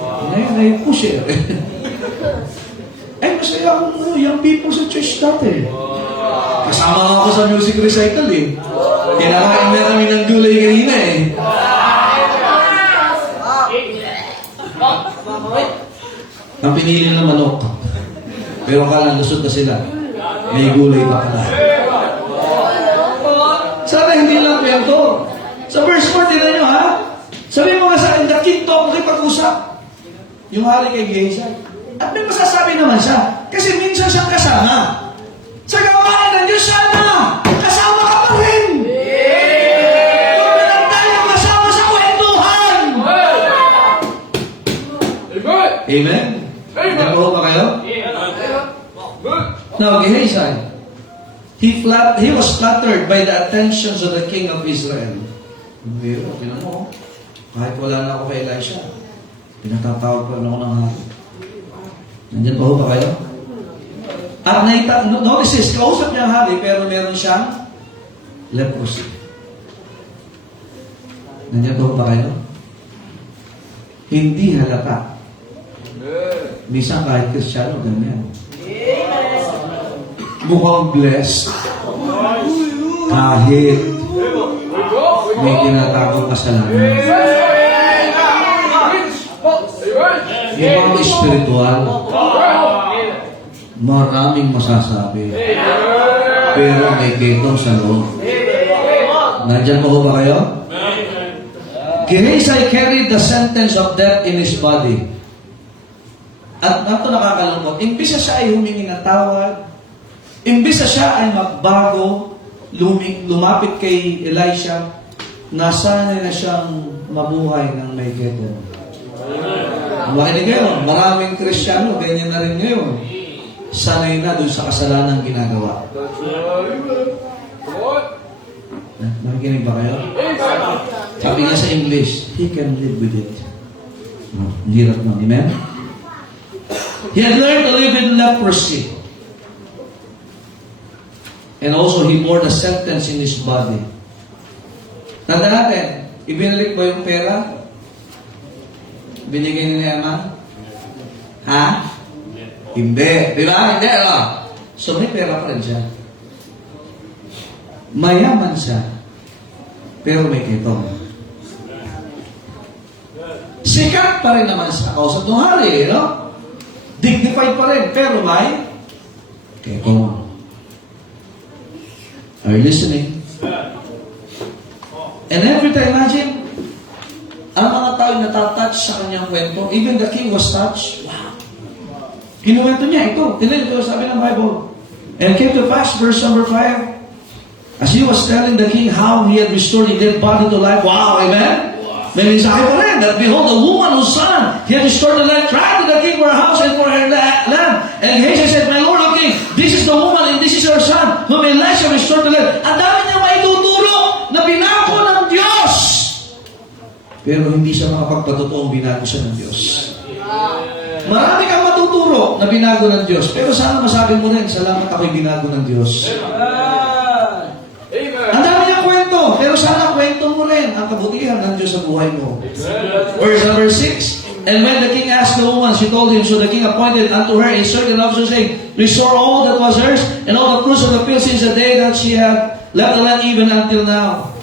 Ngayon ay pusher. Eh, masaya akong young people sa church dati. Kasama ako sa music recital eh. Kinakain na kami ng gulay kanina eh. Ang pinili ng manok. Pero kala lusot na sila. May gulay pa pala. Sana hindi lang kwento. Sa verse 4, tinan nyo ha? Sabi mo nga sa akin, the king talk, makipag-usap. Yung hari kay Gehazi. At may masasabi naman siya. Kasi minsan siyang kasama. Sa gawain ng Diyos, sana kasama ka pa rin. Huwag na lang tayo kasama sa kwentuhan. Amen? Nagpo ba kayo? Now, Gehazi, he was flattered by the attentions of the king of Israel. Pero, tinan mo, kahit wala na ako kay Elisha, pinatatawag pa ako ng hari. Nandiyan pa ho ba kayo? At notice this, kausap niya ang hari, pero meron siyang leprosy. Nandiyan pa ho ba kayo? Hindi halata. Minsan kahit Kristiyano, ganyan. Mukhang blessed. Kahit may tinatawag kasalanan. Mukhang espiritual. Maraming masasabi. Pero may ketong sa loob. Nandiyan po ba kayo? Gehazi carried the sentence of death in his body. At nato nakakalungkot, imbis na siya ay humingi ng tawad, imbis na siya ay magbago, lumapit kay Elisha, nasanay na siyang mabuhay ng may ketong. Makinig kayo, maraming Kristiyano, ganyan na rin ngayon. Sanay na doon sa kasalanang ginagawa. Nakikinig ba kayo? Sabi niya sa English, he can live with it. Hirap na, amen? He had learned to live in leprosy. And also, he bore the sentence in his body. Tanda natin, ibinalik ba yung pera? Binigay ni Naaman? Ha? Hindi. Di ba? Hindi, ano? So, may pera pa rin siya. Mayaman siya. Pero may ketong. Sikat pa rin naman sa kausap ng hari, no? Dignified pa rin, pero may ketong. Are you listening? And every time, imagine, ang mga tao natatouch sa kanyang kwento, even the king was touched. Wow. Kinuwento niya ito. Tinan ito, sabi ng Bible. And it came to pass, verse number 5, as he was telling the king how he had restored his dead body to life. Wow, amen? May mensahe pa rin that behold, the woman whose son he had restored to life cried to the king for a house and for her lamb. And Gehazi said, my lord, O king, this is the woman and this is her son whom Elisha restored to life. Ang dami niya maituturo na binago ng Diyos. Pero hindi siya makapagpatotoong binago siya ng Diyos. Marami kang matuturo na binago ng Diyos. Pero sana masabi mo rin, salamat ako'y binago ng Diyos. Ang dami niyang kwento, pero sana kwento mo rin ang kabutihan ng Diyos sa buhay mo. Verse number 6, and when the king asked the woman, she told him, so the king appointed unto her a certain officer, saying, restore all that was hers, and all the fruits of the field since the day that she had left the land even until now.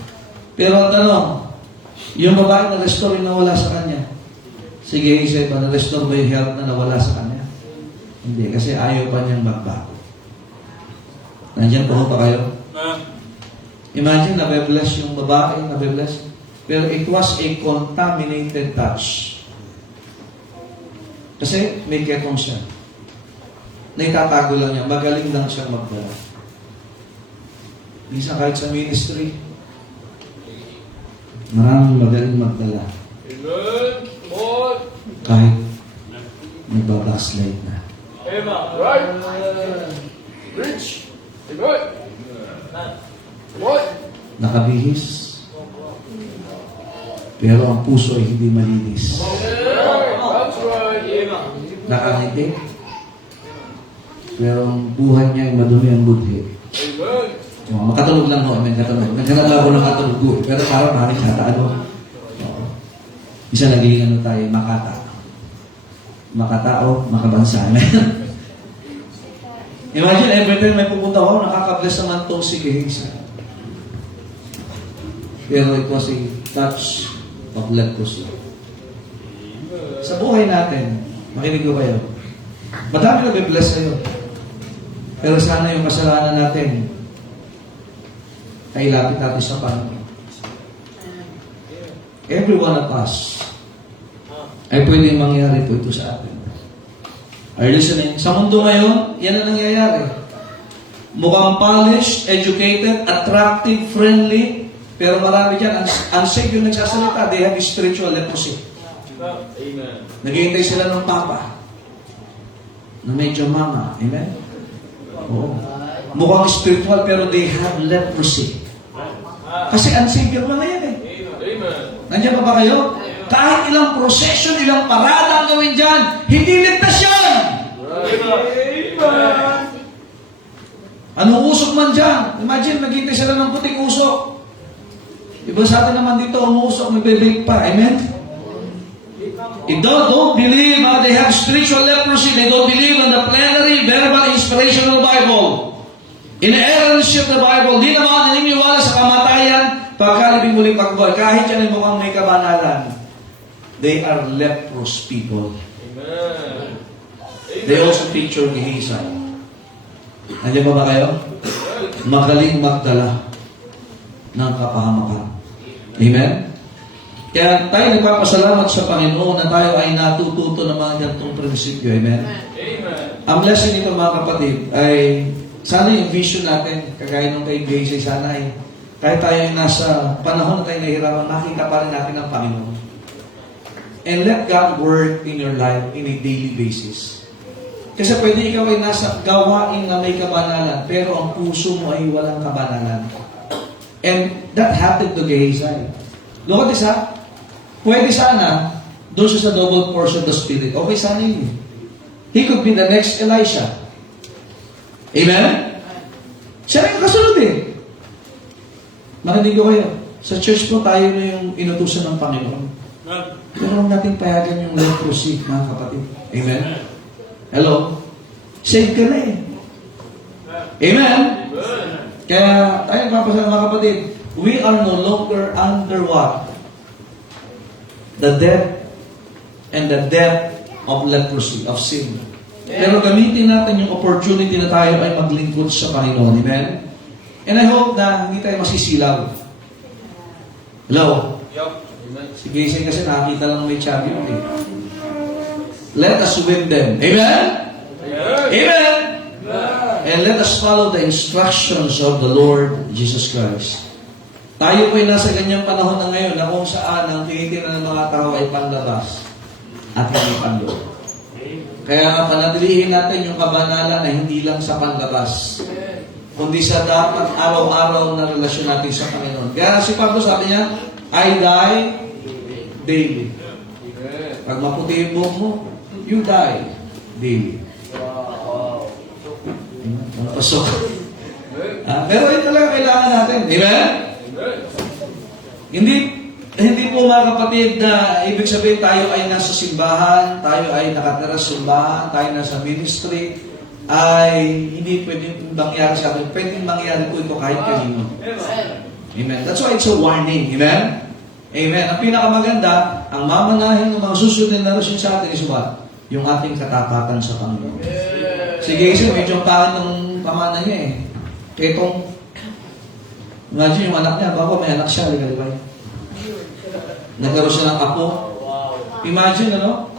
Pero ang tanong, yung babae na restore yung nawala sa kanya. Sige, isa ba, na-restore ba yung health na nawala sa kanya? Hindi, kasi ayaw pa niyang magbago. Nandiyan po pa kayo? Imagine, nabe-bless yung babae, nabe-bless. Pero it was a contaminated touch. Kasi may ketong siya. Naitatago lang niya, magaling lang siyang magdala. Minsan kahit sa ministry, maraming magaling magdala. Kahit nagbabackslide na. Right? Rich. Good. What? Nakabihis. Pero ang puso ay hindi malinis. That's right. Nakangiti. Pero ang buhay niya ay madumi ang budhi. Makatulog lang ho. Amen, katulog. Nagkanala ko ng katulog ko. Pero parang nakikita ano. Isa naging ano tayo, makata. Makatao, makabansa. Imagine, every time may pupunta ako, nakaka-bless naman itong si Gehazi. Pero it was a touch of leprosy. Sa buhay natin, makinig ko kayo, madami na bless sa'yo. Pero sana yung kasalanan natin ay lapit natin sa Panginoon. Every one of us ay pwedeng mangyari po ito sa atin. Are you listening? Sa mundo ngayon, yan ang nangyayari. Mukhang polished, educated, attractive, friendly, pero marami dyan, unsafe yung nagsasalita, they have spiritual leprosy. Amen. Naghihintay sila ng papa na medyo mama. Amen? Oo. Mukhang spiritual pero they have leprosy. Kasi unsafe yung mga yan eh. Amen. Nandiyan pa ba kayo? Kahit ilang procession, ilang parada ang gawin dyan, hindi ligtas yan! Amen. Anong usok man dyan? Imagine, naghihintay sila ng puting usok. Iba sa atin naman dito, umuusok, may bebek pa. Amen? If they don't believe they have spiritual leprosy, they don't believe in the plenary, verbal inspiration of the Bible. Inerrancy of the Bible, di naman naniniwala sa kamatayan, pagkalibing muling pagbuhay. Kahit yan ay mukhang may kabanalan, they are leprous people. Amen. They also picture Gehazi. Nandiyan ba kayo? Magaling magdala ng kapahamakan. Amen? Kaya tayo nagpapasalamat sa Panginoon na tayo ay natututo ng mga ganitong prinsipyo. Amen? Amen. Ang blessing nito mga kapatid ay sana yung vision natin, kagaya nung kay Gehazi, sana ay kahit tayo ay nasa panahon na tayo nahihirapan, makita pa rin natin ang Panginoon. And let God work in your life in a daily basis. Kasi pwede ikaw ay nasa gawain na may kabanalan, pero ang puso mo ay walang kabanalan. And that happened to Gehazi. Look at this ha. Pwede sana, doon siya sa double portion of the Spirit. Okay sana yun. He could be the next Elisha. Amen? Siya rin kasunod eh. Makinig ko kayo. Sa church po tayo na yung inutusan ng Panginoon. Pero huwag natin payagan yung leprosy, mga kapatid. Amen? Hello? Save ka na eh. Amen? Kaya tayo papasal mga kapatid, we are no longer under what? The death and the death of leprosy, of sin. Pero gamitin natin yung opportunity na tayo ay maglingkod sa Panginoon. Amen? And I hope na hindi tayo masisilaw. Hello? Amen. Si Gehazi kasi nakakita lang may champion eh. Let us win them. Amen? Amen? And let us follow the instructions of the Lord Jesus Christ. Tayo po'y nasa ganyang panahon na ngayon na kung saan ang tinitingnan ng mga tao ay panlabas at hindi panloob. Kaya panatilihin natin yung kabanalan na hindi lang sa panlabas, kundi sa dapat araw-araw na relasyon natin sa Panginoon. Kaya si Pablo sabi niya, I die daily. Pag maputi yung buhok mo, you die daily. Pasok. Pero ito talaga kailangan natin. Amen? Hindi po mga kapatid na ibig sabihin tayo ay nasa simbahan, tayo ay nakatira sa simbahan, tayo nasa ministry, ay hindi pwedeng mangyari sa atin. Pwedeng mangyari po ito kahit kanino. Amen. That's why it's a warning. Amen? Amen. Ang pinakamaganda, ang mamanahin ng mga susunod na narasyon sa atin is what? Yung ating katapatan sa Panginoon. Sige, medyo ang pangit ng pamana niya eh. Ketong, imagine yung anak niya, baka may anak siya, ligalibay. Nagkaroon siya ng apo. Imagine, ano?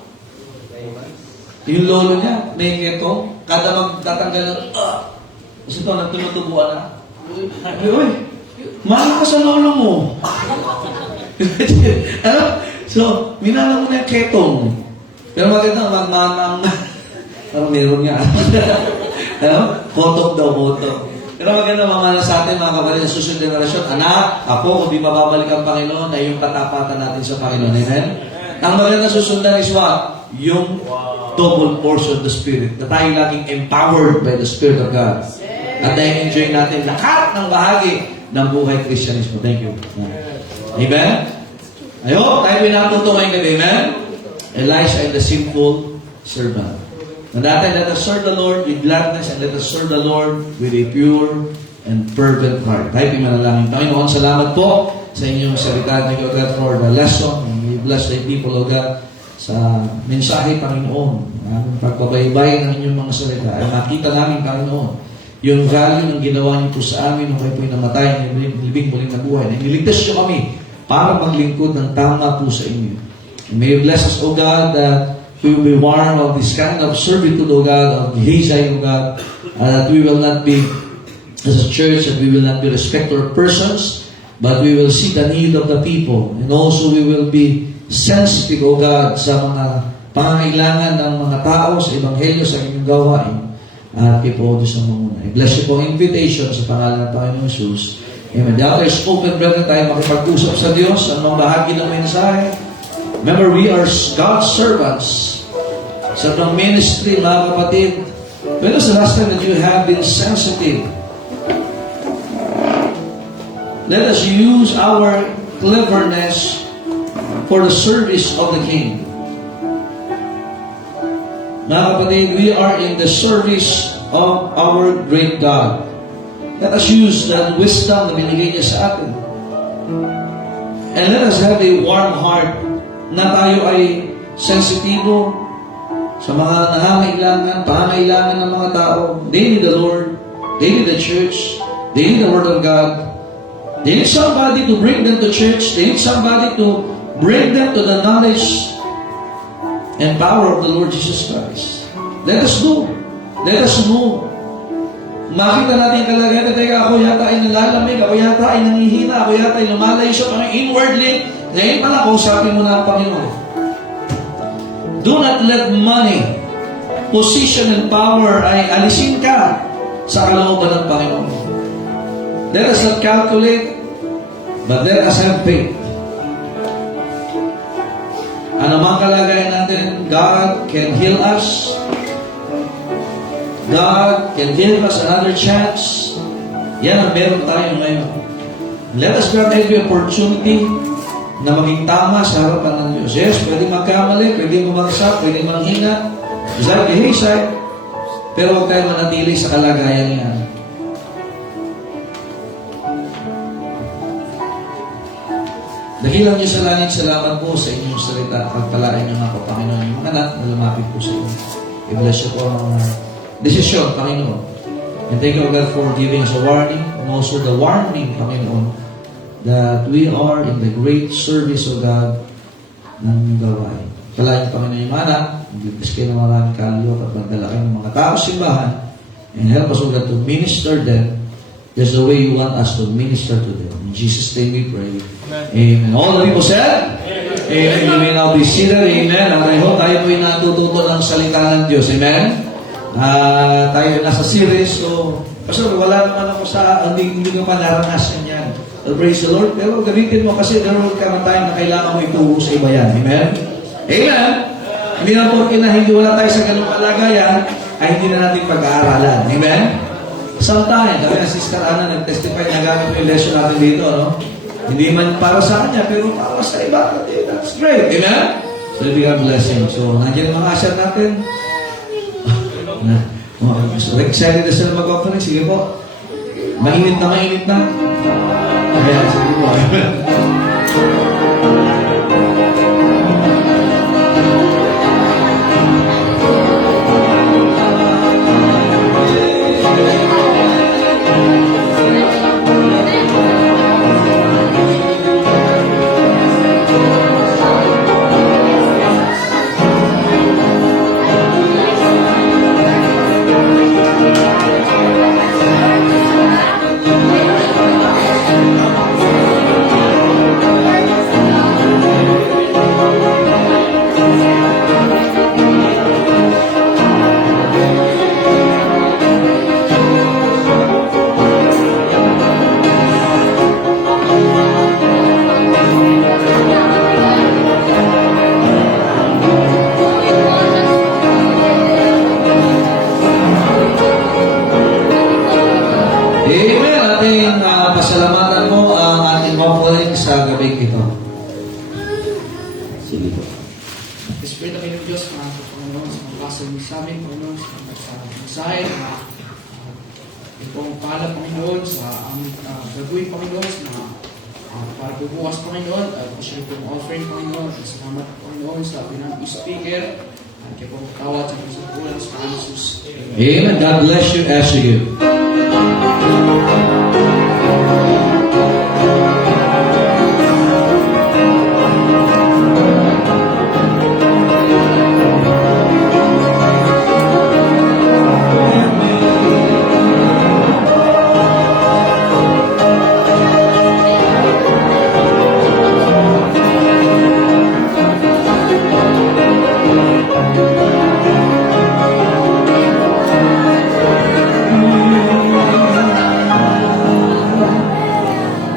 Yung lolo niya, may ketong, kada magtatanggal ng, kasi ito, nagtumutubuan na. Uy, mahal ka sa lolo mo. Ano? So, minala mo na yung ketong. Pero maganda, magmanang, parang meron nga. Ano? Potok daw, potok. Pero maganda mamana sa atin, mga kapatid, sa susunod generasyon, anak, ako, kung di mababalik ang Panginoon, ay yung katapatan natin sa Panginoon. Amen? Ang maganda susundan is what? Yung double portion of the Spirit. Na tayo laging empowered by the Spirit of God. At na-enjoy natin lahat ng bahagi ng buhay Kristyanismo. Thank you. Amen? I hope tayo pinatuto ngayong gabi, amen? Elisha and the sinful servant. And that time, let us serve the Lord with gladness and let us serve the Lord with a pure and fervent heart. Tayo pinanalangin. Panginoon, salamat po sa inyong salita. Thank you, God, for the lesson. We bless the people, O God, sa mensahe, Panginoon. Ang pagbabaybay ng inyong mga salita ay makita namin, Panginoon, yung value ng ginawa niyo po sa amin nung kayo po'y namatay, nilibing muling na buhay. Niligtas niyo kami para maglingkod ng tama po sa inyo. And may you bless us, O God, that we will be warned of this kind of servitude, O God, of Hizay, O God, that we will not be, as a church, that we will not be respecter of persons, but we will see the need of the people. And also we will be sensitive, O God, sa mga pangangailangan ng mga tao sa Ebanghelyo, sa inyong gawain. At kay po Diyos ang mamuna. I bless you po ang invitation sa pangalan ng Panginoon Jesus. Amen. The other is open, brethren, tayo makipag-usap sa Diyos, anong bahagi ng mensahe. Remember, we are God's servants. Sa itong ministry, mga kapatid, when was the last time that you have been sensitive? Let us use our cleverness for the service of the King. Mga kapatid, we are in the service of our great God. Let us use that wisdom na binigay niya sa atin. And let us have a warm heart na tayo ay sensitibo sa mga nangangailangan, pangangailangan ng mga tao. They need the Lord. They need the church. They need the Word of God. They need somebody to bring them to church. They need somebody to bring them to the knowledge and power of the Lord Jesus Christ. Let us do. Let us move. Makita natin kalagayan, teka, ako yata ay nalalamig, ako yata ay nangihina, ako yata ay lumalayo siya, parang inwardly, ngayon pala, kausapin mo na ang Panginoon. Do not let money, position, and power ay alisin ka sa kalooban ng Panginoon. Let us not calculate, but let us have faith. Ano mang kalagayan natin, God can heal us. God can give us another chance. Yan ang meron tayo ngayon. Let us grab every opportunity na maging tama sa harapan ng Diyos. Yes, pwede magkamali, pwede bumagsak, pwede manghina. Isang kahisay. Pero huwag tayo manatili sa kalagayan niya. Dakilang niyo sa langit, salamat po sa inyong salita. Pagpalain niyo nga po, Panginoon, yung mga anak na lumapit po sa inyo. I-bless you po ang mga desisyon, Panginoon. And thank you, God, for giving us a warning and also the warning, Panginoon, that we are in the great service of God ng gawain. Palain, Panginoon, yung mga anak, ibigis kayo ng maraming kaliyot at magdala kayo ng mga tao simbahan and help us, O God, to minister them just the way you want us to minister to them. In Jesus' name we pray. Amen. All the people said? Amen. You may now be seated. Amen. At I hope tayo po'y natututo ng salita ng Diyos. Amen. Tayo nasa series, so Pastor, wala naman ako sa hindi ko pa naranasan yan. Praise the Lord. Pero gamitin mo kasi naroon ka ng time na kailangan mo ituro sa iba yan. Amen? Amen? Hindi na po na hindi wala tayo sa ganung kalagayan, ay hindi na natin pag-aaralan. Amen? Sometimes, kaya na Sister Ana nag-testify na gamit mo yung lesson natin dito, no? Hindi man para sa kanya, pero para sa iba. That's great. Amen? So, it'll be a blessing. So, nandiyan mga asya natin. So, excited na sila mag-conference. Sige po. Mainit na. Ayan, sige po. Diyos, maraming po, Panginoon, sa mga pasal niyo sa amin, Panginoon, sa mensahe na ito ang pala, Panginoon, sa aming gagawin, Panginoon, na para po bukas, Panginoon, at siya po ang offering, Panginoon, at salamat, Panginoon, sa pinang speaker, at kayo po tawad sa pagsupulan sa Jesus. Amen. God bless you as you give.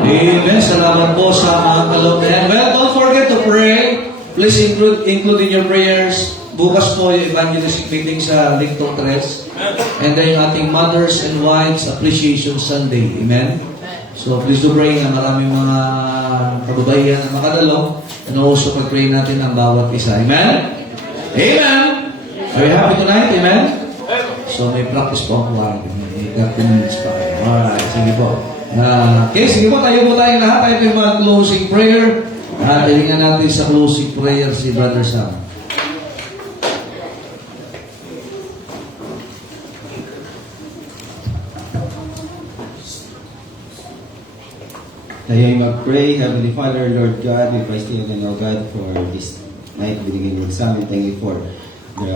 Amen. Salamat po sa mga kaloob na yan. Well, don't forget to pray. Please include in your prayers. Bukas po yung evangelistic meeting sa Lictor 3. And then yung ating Mothers and Wives Appreciation Sunday. Amen. So please do pray na maraming mga kababaihan na makadalo. And also pag-pray natin ang bawat isa. Amen. Amen. Are you happy tonight? Amen. So may practice po ang kuwan. May 30 minutes pa. Alright. Sige po. Okay, sige po, tayo lahat. Tayo po yung mga closing prayer. Hilingan natin sa closing prayer si Brother Sam. Tayo ay mag-pray. Heavenly Father, Lord God, we praise you and O God for this night binigay mo sa amin. Thank you for the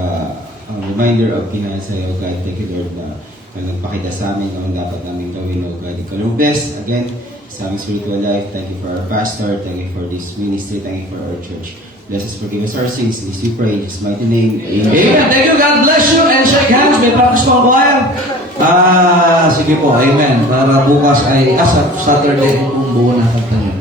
reminder of Kinasay, O God. Thank you, Lord, na nagpakita sa amin kung dapat namin gawin, O God. Ikaw yung best, again, sa aming spiritual life. Thank you for our pastor. Thank you for this ministry. Thank you for our church. Bless us, forgive us our sins. This we pray in His mighty name. Amen. Amen. Thank you. God bless you. And shake hands. May practice po ang choir. Sige po. Amen. Para bukas ay Saturday kung buo na kanta niyo.